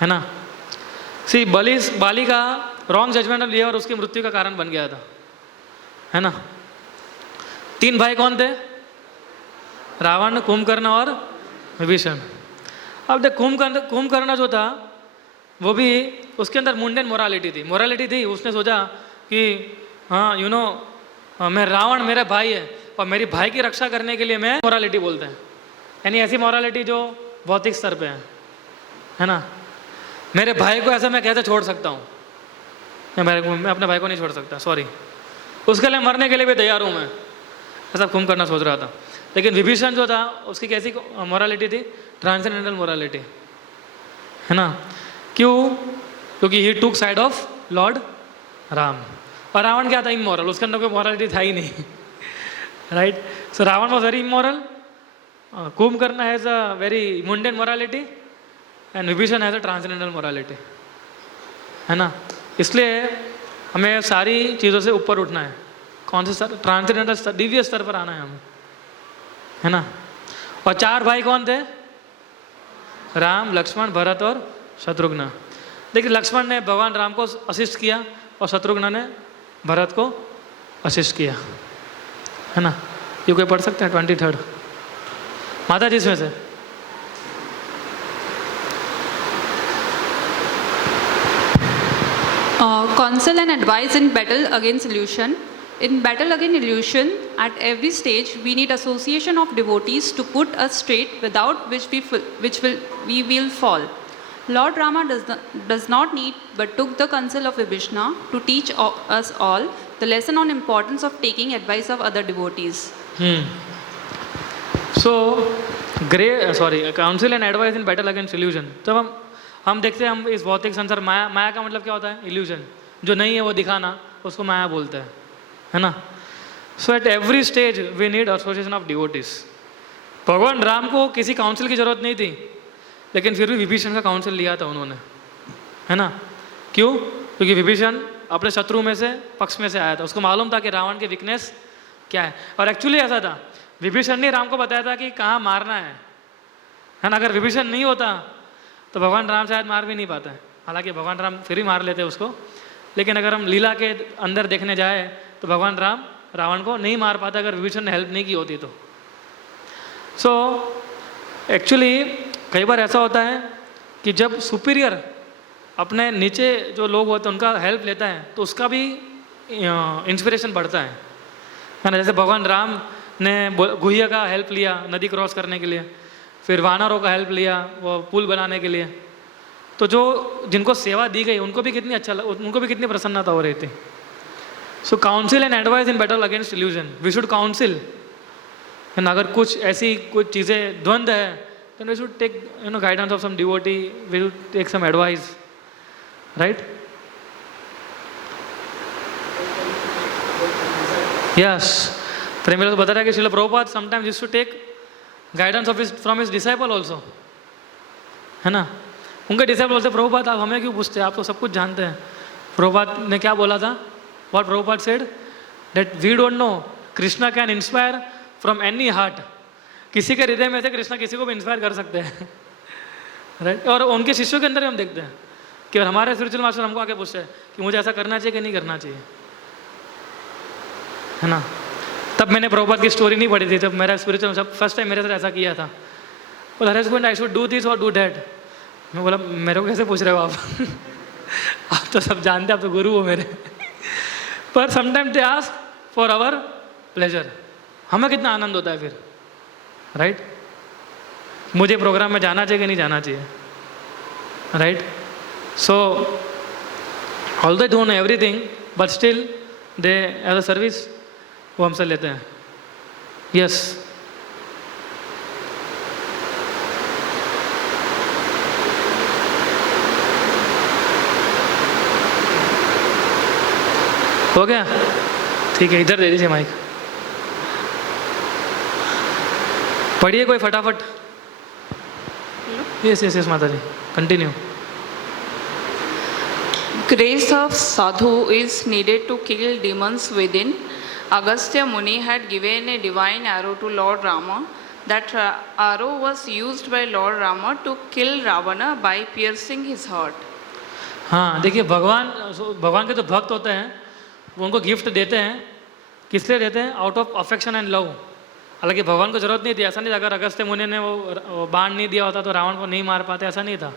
है ना। सी बाली का रॉन्ग जजमेंट लिया और उसकी मृत्यु का कारण बन गया था, है ना। 3 भाई कौन थे? रावण, कुंभकर्ण और विभीषण। अब देख कुंभकर्ण जो था वो भी उसके अंदर मुंडेन मोरालिटी थी। उसने सोचा कि हाँ यू नो मैं रावण मेरा भाई है और मेरी भाई की रक्षा करने के लिए मैं मोरालिटी बोलते हैं, यानी ऐसी मोरालिटी जो भौतिक स्तर पे है ना। मेरे भाई को ऐसा मैं कैसे छोड़ सकता हूँ, मैं अपने भाई को नहीं छोड़ सकता, सॉरी, उसके लिए मरने के लिए भी तैयार हूँ मैं, ऐसा कुंभकर्ण सोच रहा था। लेकिन विभीषण जो था उसकी कैसी मोरालिटी थी, ट्रांसेंडेंटल मोरालिटी, है ना। क्यों? क्योंकि ही टुक साइड ऑफ लॉर्ड राम। और रावण क्या था? इमोरल, उसके अंदर कोई मोरालिटी था ही नहीं, right. So Ravana was very immoral, Kumbhakarna has a very mundane morality and Vibhishana has a transcendental morality, है ना। इसलिए हमें सारी चीज़ों से ऊपर उठना है। कौन से स्तर? ट्रांसेंडेंटल स्तर, दिव्य स्तर पर आना है हमें, है ना। और 4 भाई कौन थे? राम, लक्ष्मण, भरत और शत्रुघ्न। देखिए लक्ष्मण ने भगवान राम को असिस्ट किया और शत्रुघ्न ने भरत को असिस्ट किया, है ना। ये कोई पढ़ सकते हैं 23rd माता जी इसमें से? Counsel and advice in battle against illusion. In battle against illusion, at every stage, we need association of devotees to put us straight, without which we will fall. Lord Rama does not need, but took the counsel of Vibhishana to teach us all the lesson on importance of taking advice of other devotees. So, counsel and advice in battle against illusion. जब हम देखते हैं, हम इस भौतिक संसार, माया का मतलब क्या होता है? इल्यूजन, जो नहीं है वो दिखाना, उसको माया बोलते हैं, है ना। So at every stage we need association of devotees. भगवान राम को किसी काउंसिल की जरूरत नहीं थी, लेकिन फिर भी विभीषण का काउंसिल लिया था उन्होंने, है ना। क्यों? क्योंकि विभीषण अपने शत्रु में से, पक्ष में से आया था, उसको मालूम था कि रावण की वीकनेस क्या है। और एक्चुअली ऐसा था, विभीषण ने राम को बताया था कि कहाँ मारना है ना। अगर विभीषण नहीं होता तो भगवान राम शायद मार भी नहीं पाते। हालांकि भगवान राम फिर भी मार लेते उसको, लेकिन अगर हम लीला के अंदर देखने जाए तो भगवान राम रावण को नहीं मार पाता अगर विभीषण ने हेल्प नहीं की होती तो। सो एक्चुअली कई बार ऐसा होता है कि जब सुपीरियर अपने नीचे जो लोग होते हैं उनका हेल्प लेता है तो उसका भी इंस्पिरेशन बढ़ता है ना। जैसे भगवान राम ने गुह्य का हेल्प लिया नदी क्रॉस करने के लिए, फिर वानरों का हेल्प लिया वो पुल बनाने के लिए, तो जो जिनको सेवा दी गई उनको भी कितनी उनको भी कितनी प्रसन्नता हो रही थी। So counsel and advice in battle against illusion, we should counsel, है ना। अगर कुछ ऐसी कुछ चीज़ें द्वंद्व है तो we should take guidance of some devotee, we should take some advice, right. Yes, Premila तो बता रहा है कि Srila Prabhupada sometimes used to take guidance of from his disciple also, है ना। उनके डिसाइपल बोलते प्रभुपाद आप हमें क्यों पूछते हैं, आप तो सब कुछ जानते हैं। प्रभुपाद ने क्या बोला था? What Prabhupada said? That we don't know Krishna can inspire from any heart. किसी के हृदय में से कृष्णा किसी को भी इंस्पायर कर सकते हैं, राइट। और उनके शिष्यों के अंदर हम देखते हैं कि हमारे स्पिरिचुअल मास्टर हमको आके पूछते हैं कि मुझे ऐसा करना चाहिए कि नहीं करना चाहिए, है ना। तब मैंने प्रभुपाद की स्टोरी नहीं पढ़ी थी, जब मेरा स्पिरिचुअल सब फर्स्ट टाइम मेरे साथ ऐसा किया था। बोला husband I should do this और डू दैट। मैं बोला मेरे को कैसे पूछ रहे हो आप आप तो सब जानते, आप तो गुरु हो मेरे। पर sometime they ask for our pleasure, हमें कितना आनंद होता है फिर, राइट। मुझे प्रोग्राम में जाना चाहिए कि नहीं जाना चाहिए, right. So all they don't know everything but still they as a service वो हमसे लेते हैं। यस, हो गया? ठीक है, इधर दे दीजिए माइक। पढ़िए कोई फटाफट। यस यस यस माता जी, continue. Grace of sadhu is needed to kill demons within. Agastya Muni had given a divine arrow to Lord Rama. That arrow was used by Lord Rama to kill Ravana by piercing his heart. हाँ, देखिए भगवान के जो भक्त होते हैं वो उनको गिफ्ट देते हैं, किस लिए देते हैं? Out of affection and love, हालांकि भगवान को जरूरत नहीं थी, ऐसा नहीं था अगर अगस्त्य मुनि ने वो बाण नहीं दिया होता तो रावण को नहीं मार पाते, ऐसा नहीं था.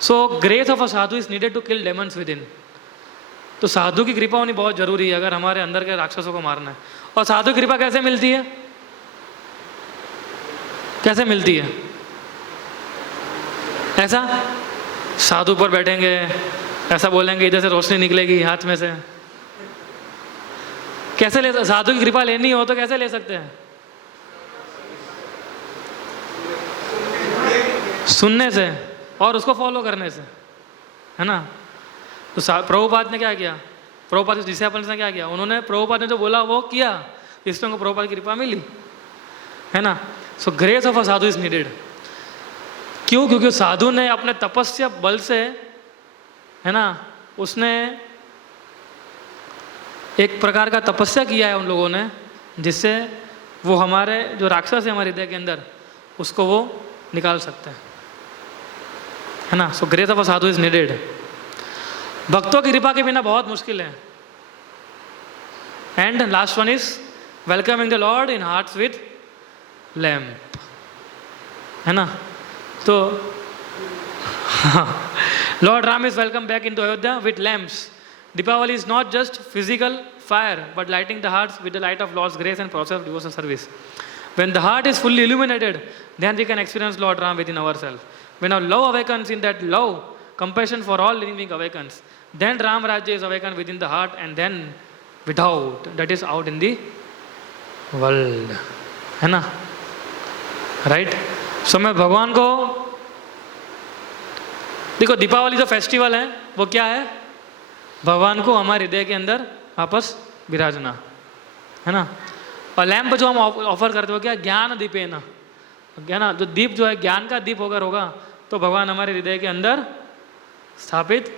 So grace of a sadhu is needed to kill demons within. तो साधु की कृपा होनी बहुत जरूरी है अगर हमारे अंदर के राक्षसों को मारना है. और साधु की कृपा कैसे मिलती है? कैसे मिलती है? ऐसा साधु पर बैठेंगे, ऐसा बोलेंगे इधर से रोशनी निकलेगी हाथ में से. कैसे ले, साधु की कृपा लेनी हो तो कैसे ले सकते हैं? सुनने से और उसको फॉलो करने से, है ना. तो प्रभुपाद ने क्या किया? प्रभुपाद के डिसाइपल्स ने क्या किया? उन्होंने प्रभुपाद ने जो बोला वो किया, इसलिए उनको प्रभुपाद की कृपा मिली, है ना. So grace of a sadhu is needed. क्यों? क्योंकि साधु ने अपने तपस्या बल से, है ना, उसने एक प्रकार का तपस्या किया है उन लोगों ने, जिससे वो हमारे जो राक्षस है हमारे हृदय के अंदर, उसको वो निकाल सकते हैं, है ना. So grace of a sadhu is needed. भक्तों की कृपा के बिना बहुत मुश्किल है. And last one is welcoming the lord in hearts with lamp, है ना. तो lord Ram is welcome back into Ayodhya with lamps. Deepavali is not just physical fire, but lighting the hearts with the light of Lord's grace and process of devotional service. When the heart is fully illuminated, then we can experience Lord Ram within ourselves. When our love awakens, in that love, compassion for all living beings awakens. Then Ram Rajya is awakened within the heart, and then without, that is out in the world. है ना? Right? So मैं भगवान को देखो, दीपावली जो फेस्टिवल है वो क्या है? भगवान को हमारे हृदय के अंदर वापस विराजना, है ना. और लैंप जो हम ऑफर करते हो क्या? ज्ञान दीपेना, क्या ना, जो दीप जो है ज्ञान का दीप होकर होगा तो भगवान हमारे हृदय के अंदर स्थापित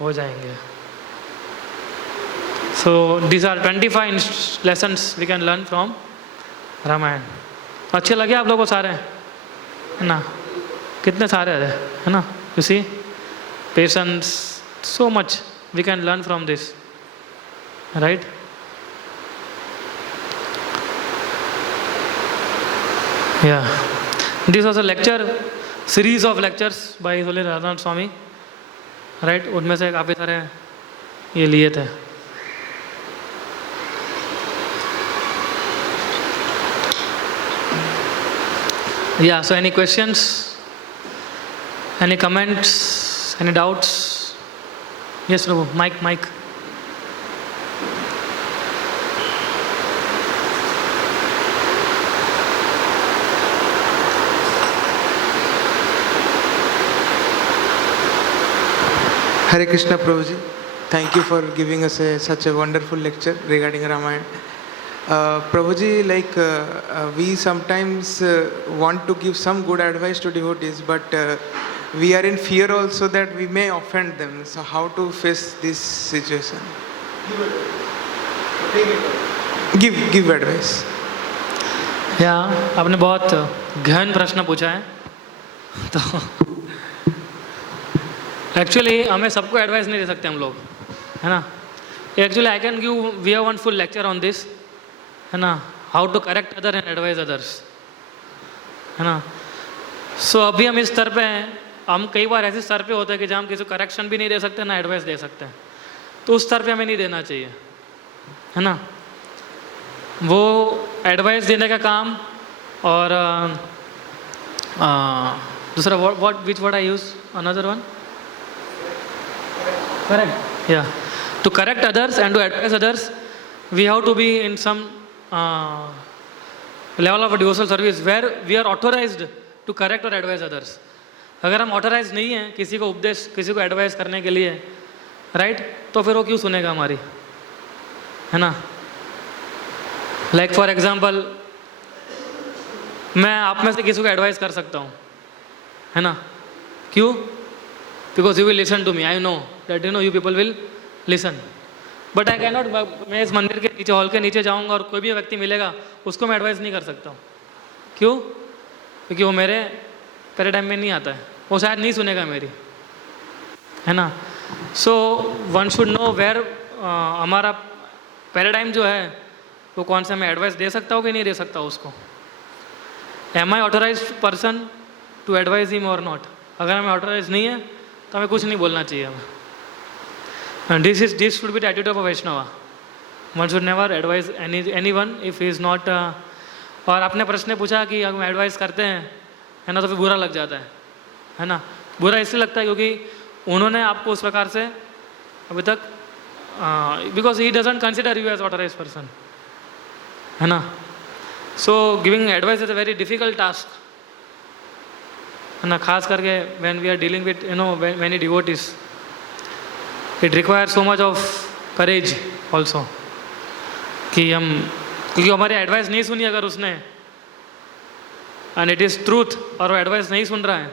हो जाएंगे. So these are 25 lessons we can learn from Ramayana. अच्छे लगे आप लोगों को सारे, है ना? कितने सारे है ना. You see patience, so much we can learn from this, right? Yeah, this was a lecture series of lectures by Holy Radhanath Swami, right? उनमें से काफ़ी सारे ये लिए थे. Yeah, so any questions, any comments, any doubts? Yes, Prabhu. Mike. Hare Krishna, Prabhuji. Thank you for giving us such a wonderful lecture regarding Ramayana. Prabhuji, we sometimes want to give some good advice to devotees, but we are in fear also that we may offend them. So how to face this situation? Give advice. या आपने बहुत गहन प्रश्न पूछा है. तो एक्चुअली हमें सबको एडवाइस नहीं दे सकते हम लोग, है ना. Actually I can give we have one full lecture on this, है ना, how to correct other and advise others, है ना. सो अभी हम इस स्तर पे हैं. हम कई बार ऐसे स्तर पे होते हैं कि जहाँ हम किसी को करेक्शन भी नहीं दे सकते ना एडवाइस दे सकते हैं. तो उस स्तर पे हमें नहीं देना चाहिए, है ना. वो एडवाइस देने का काम और दूसरा which word I use another one correct या to correct others and to advise others we have to be in some level of devotional service where we are authorized to correct और एडवाइज अदर्स. अगर हम ऑथोराइज नहीं हैं किसी को उपदेश, किसी को एडवाइस करने के लिए, राइट, तो फिर वो क्यों सुनेगा हमारी, है ना. लाइक फॉर एग्जाम्पल, मैं आप में से किसी को एडवाइस कर सकता हूँ, है ना. क्यों? Because you will listen to me. I know that you people will listen. But I can not, मैं इस मंदिर के नीचे, हॉल के नीचे जाऊँगा और कोई भी व्यक्ति मिलेगा उसको मैं एडवाइस नहीं कर सकता हूँ. क्यों? क्योंकि वो मेरे पैराडाइम में नहीं आता है, वो शायद नहीं सुनेगा मेरी, है ना. So one should know where हमारा पैराडाइम जो है वो कौन सा मैं एडवाइस दे सकता हूँ कि नहीं दे सकता उसको. Am I authorize person to advise him और नॉट. अगर हमें ऑथोराइज नहीं है तो हमें कुछ नहीं बोलना चाहिए हमें. This should be the attitude of a Vaishnava. One should never advise anyone if he is not. और आपने प्रश्न पूछा कि अगर हम एडवाइस करते हैं है ना तो फिर बुरा लग जाता है ना. बुरा इसलिए लगता है क्योंकि उन्होंने आपको उस प्रकार से अभी तक because he doesn't consider you as authorize person है ना. So giving advice is a very difficult task है ना. खास करके when we are dealing with many devotees it require so much of courage also कि हम क्योंकि हमारी एडवाइस नहीं सुनी अगर उसने एंड इट इज़ ट्रूथ और वो एडवाइस नहीं सुन रहा है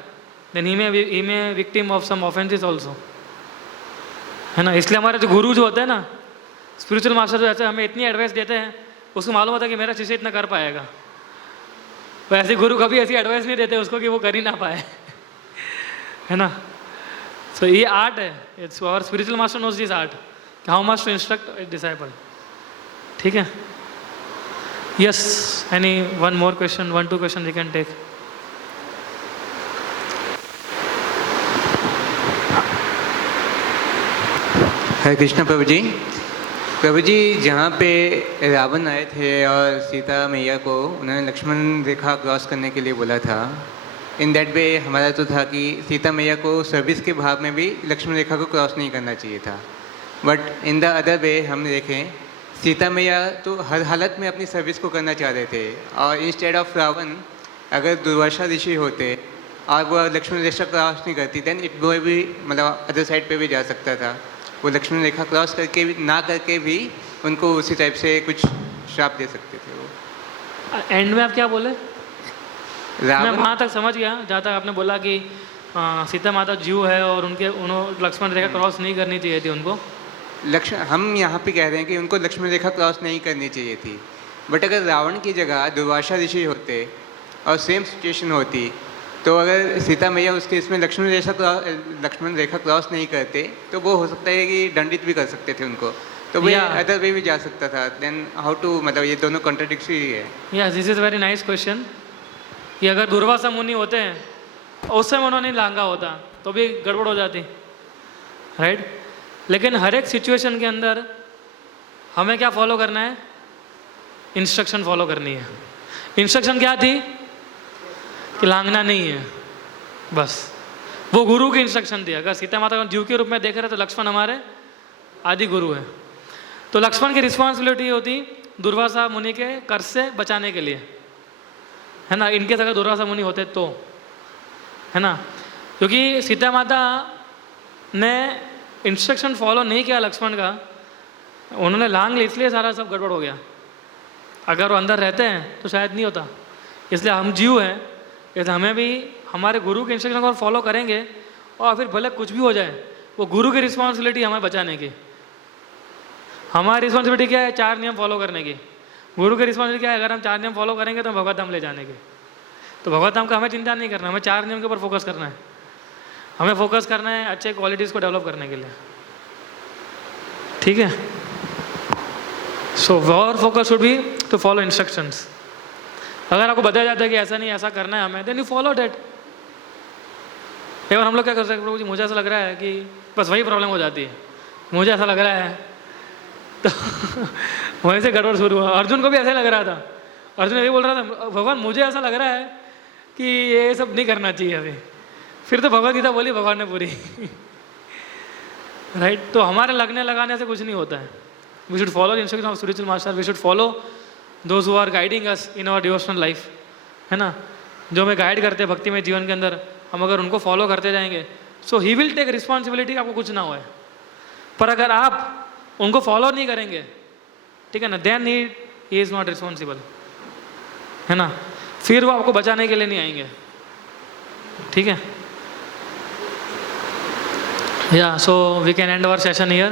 then he may victim of some offenses also है ना. इसलिए हमारे जो गुरु जो होते हैं ना स्पिरिचुअल मास्टर जो ऐसे हमें इतनी एडवाइस देते हैं उसको मालूम होता है कि मेरा शिष्य इतना कर पाएगा. तो ऐसे गुरु कभी ऐसी एडवाइस नहीं देते उसको कि वो कर ही ना पाए है ना. सो ये आर्ट है. It's our spiritual master knows this art how much to instruct a disciple. ठीक है. Yes, any one more question, 1-2 question we can take. हरे कृष्ण प्रभु जी. प्रभु जी, जहाँ पे रावण आए थे और सीता मैया को उन्होंने लक्ष्मण रेखा क्रॉस करने के लिए बोला था, इन दैट वे हमारा तो था कि सीता मैया को सर्विस के भाव में भी लक्ष्मण रेखा को क्रॉस नहीं करना चाहिए था. But in the other way हम देखें सीता मैया तो हर हालत में अपनी सर्विस को करना चाह रहे थे और इंस्टेड ऑफ रावण अगर दुर्वासा ऋषि होते और वो लक्ष्मण रेखा क्रॉस नहीं करती देन इट वो भी मतलब अदर साइड पे भी जा सकता था. वो लक्ष्मण रेखा क्रॉस करके भी ना करके भी उनको उसी टाइप से कुछ श्राप दे सकते थे. वो एंड में आप क्या बोले? मैं रावण वहाँ तक समझ गया जहाँ तक आपने बोला कि सीता माता जीव है और उन्होंने लक्ष्मण रेखा क्रॉस नहीं करनी चाहिए थी उनको. हम यहाँ पे कह रहे हैं कि उनको लक्ष्मण रेखा क्रॉस नहीं करनी चाहिए थी. बट अगर रावण की जगह दुर्वासा ऋषि होते और सेम सिचुएशन होती तो अगर सीता मैया उसके इसमें लक्ष्मण रेखा क्रॉस नहीं करते तो वो हो सकता है कि दंडित भी कर सकते थे उनको. तो वो अदर वे भी जा सकता था. देन हाउ टू मतलब ये दोनों कॉन्ट्रडिक्टरी है. Yes, this is very nice question कि अगर दुर्वासा मुनि होते हैं उस समय उन्होंने लांगा होता तो भी गड़बड़ हो जाती. राइट. लेकिन हर एक सिचुएशन के अंदर हमें क्या फॉलो करना है? इंस्ट्रक्शन फॉलो करनी है. इंस्ट्रक्शन क्या थी कि लांगना नहीं है, बस वो गुरु की इंस्ट्रक्शन थी. अगर सीता माता को जीव के रूप में देख रहे तो लक्ष्मण हमारे आदि गुरु है. तो लक्ष्मण की रिस्पॉन्सिबिलिटी होती दुर्वासा मुनि के कर्ज से बचाने के लिए है ना. इनके अगर दुर्वासा मुनि होते तो है ना. क्योंकि सीता माता ने इंस्ट्रक्शन फॉलो नहीं किया लक्ष्मण का, उन्होंने लांग ली इसलिए सारा सब गड़बड़ हो गया. अगर वो अंदर रहते हैं तो शायद नहीं होता. इसलिए हम जीव हैं, इसलिए हमें भी हमारे गुरु के इंस्ट्रक्शन को फॉलो करेंगे और फिर भले कुछ भी हो जाए वो गुरु की रिस्पॉन्सिबिलिटी हमें बचाने की. हमारी रिस्पॉन्सिबिलिटी क्या है? 4 नियम फॉलो करने की. गुरु की रिस्पॉन्सिबिलिटी क्या है? अगर हम 4 नियम फॉलो करेंगे तो भगवत धाम ले जाने की. तो भगवत धाम का हमें चिंता नहीं करना, हमें 4 नियम के ऊपर फोकस करना है. हमें फोकस करना है अच्छे क्वालिटीज़ को डेवलप करने के लिए. ठीक है. So our focus should be to follow instructions. अगर आपको बताया जाता है कि ऐसा नहीं ऐसा करना है हमें, देन यू फॉलो डेट. और हम लोग क्या कर सकते हैं? प्रभु जी मुझे ऐसा लग रहा है कि बस वही प्रॉब्लम हो जाती है. मुझे ऐसा लग रहा है तो वहीं से गड़बड़ शुरू हुआ. अर्जुन को भी ऐसा लग रहा था. अर्जुन यही बोल रहा था भगवान मुझे ऐसा लग रहा है कि ये सब नहीं करना चाहिए अभी. फिर तो भगवद गीता बोली भगवान ने पूरी. राइट. तो हमारे लगने लगाने से कुछ नहीं होता है. We should follow the instruction of spiritual master. We should follow those who are guiding us in our devotional life है ना. जो हमें गाइड करते हैं भक्ति में जीवन के अंदर, हम अगर उनको फॉलो करते जाएंगे सो ही विल टेक रिस्पॉन्सिबिलिटी आपको कुछ ना होए. पर अगर आप उनको फॉलो नहीं करेंगे, ठीक है ना, then he is not responsible है ना. फिर वो आपको बचाने के लिए नहीं आएंगे. ठीक है. Yeah, so we can end our session here.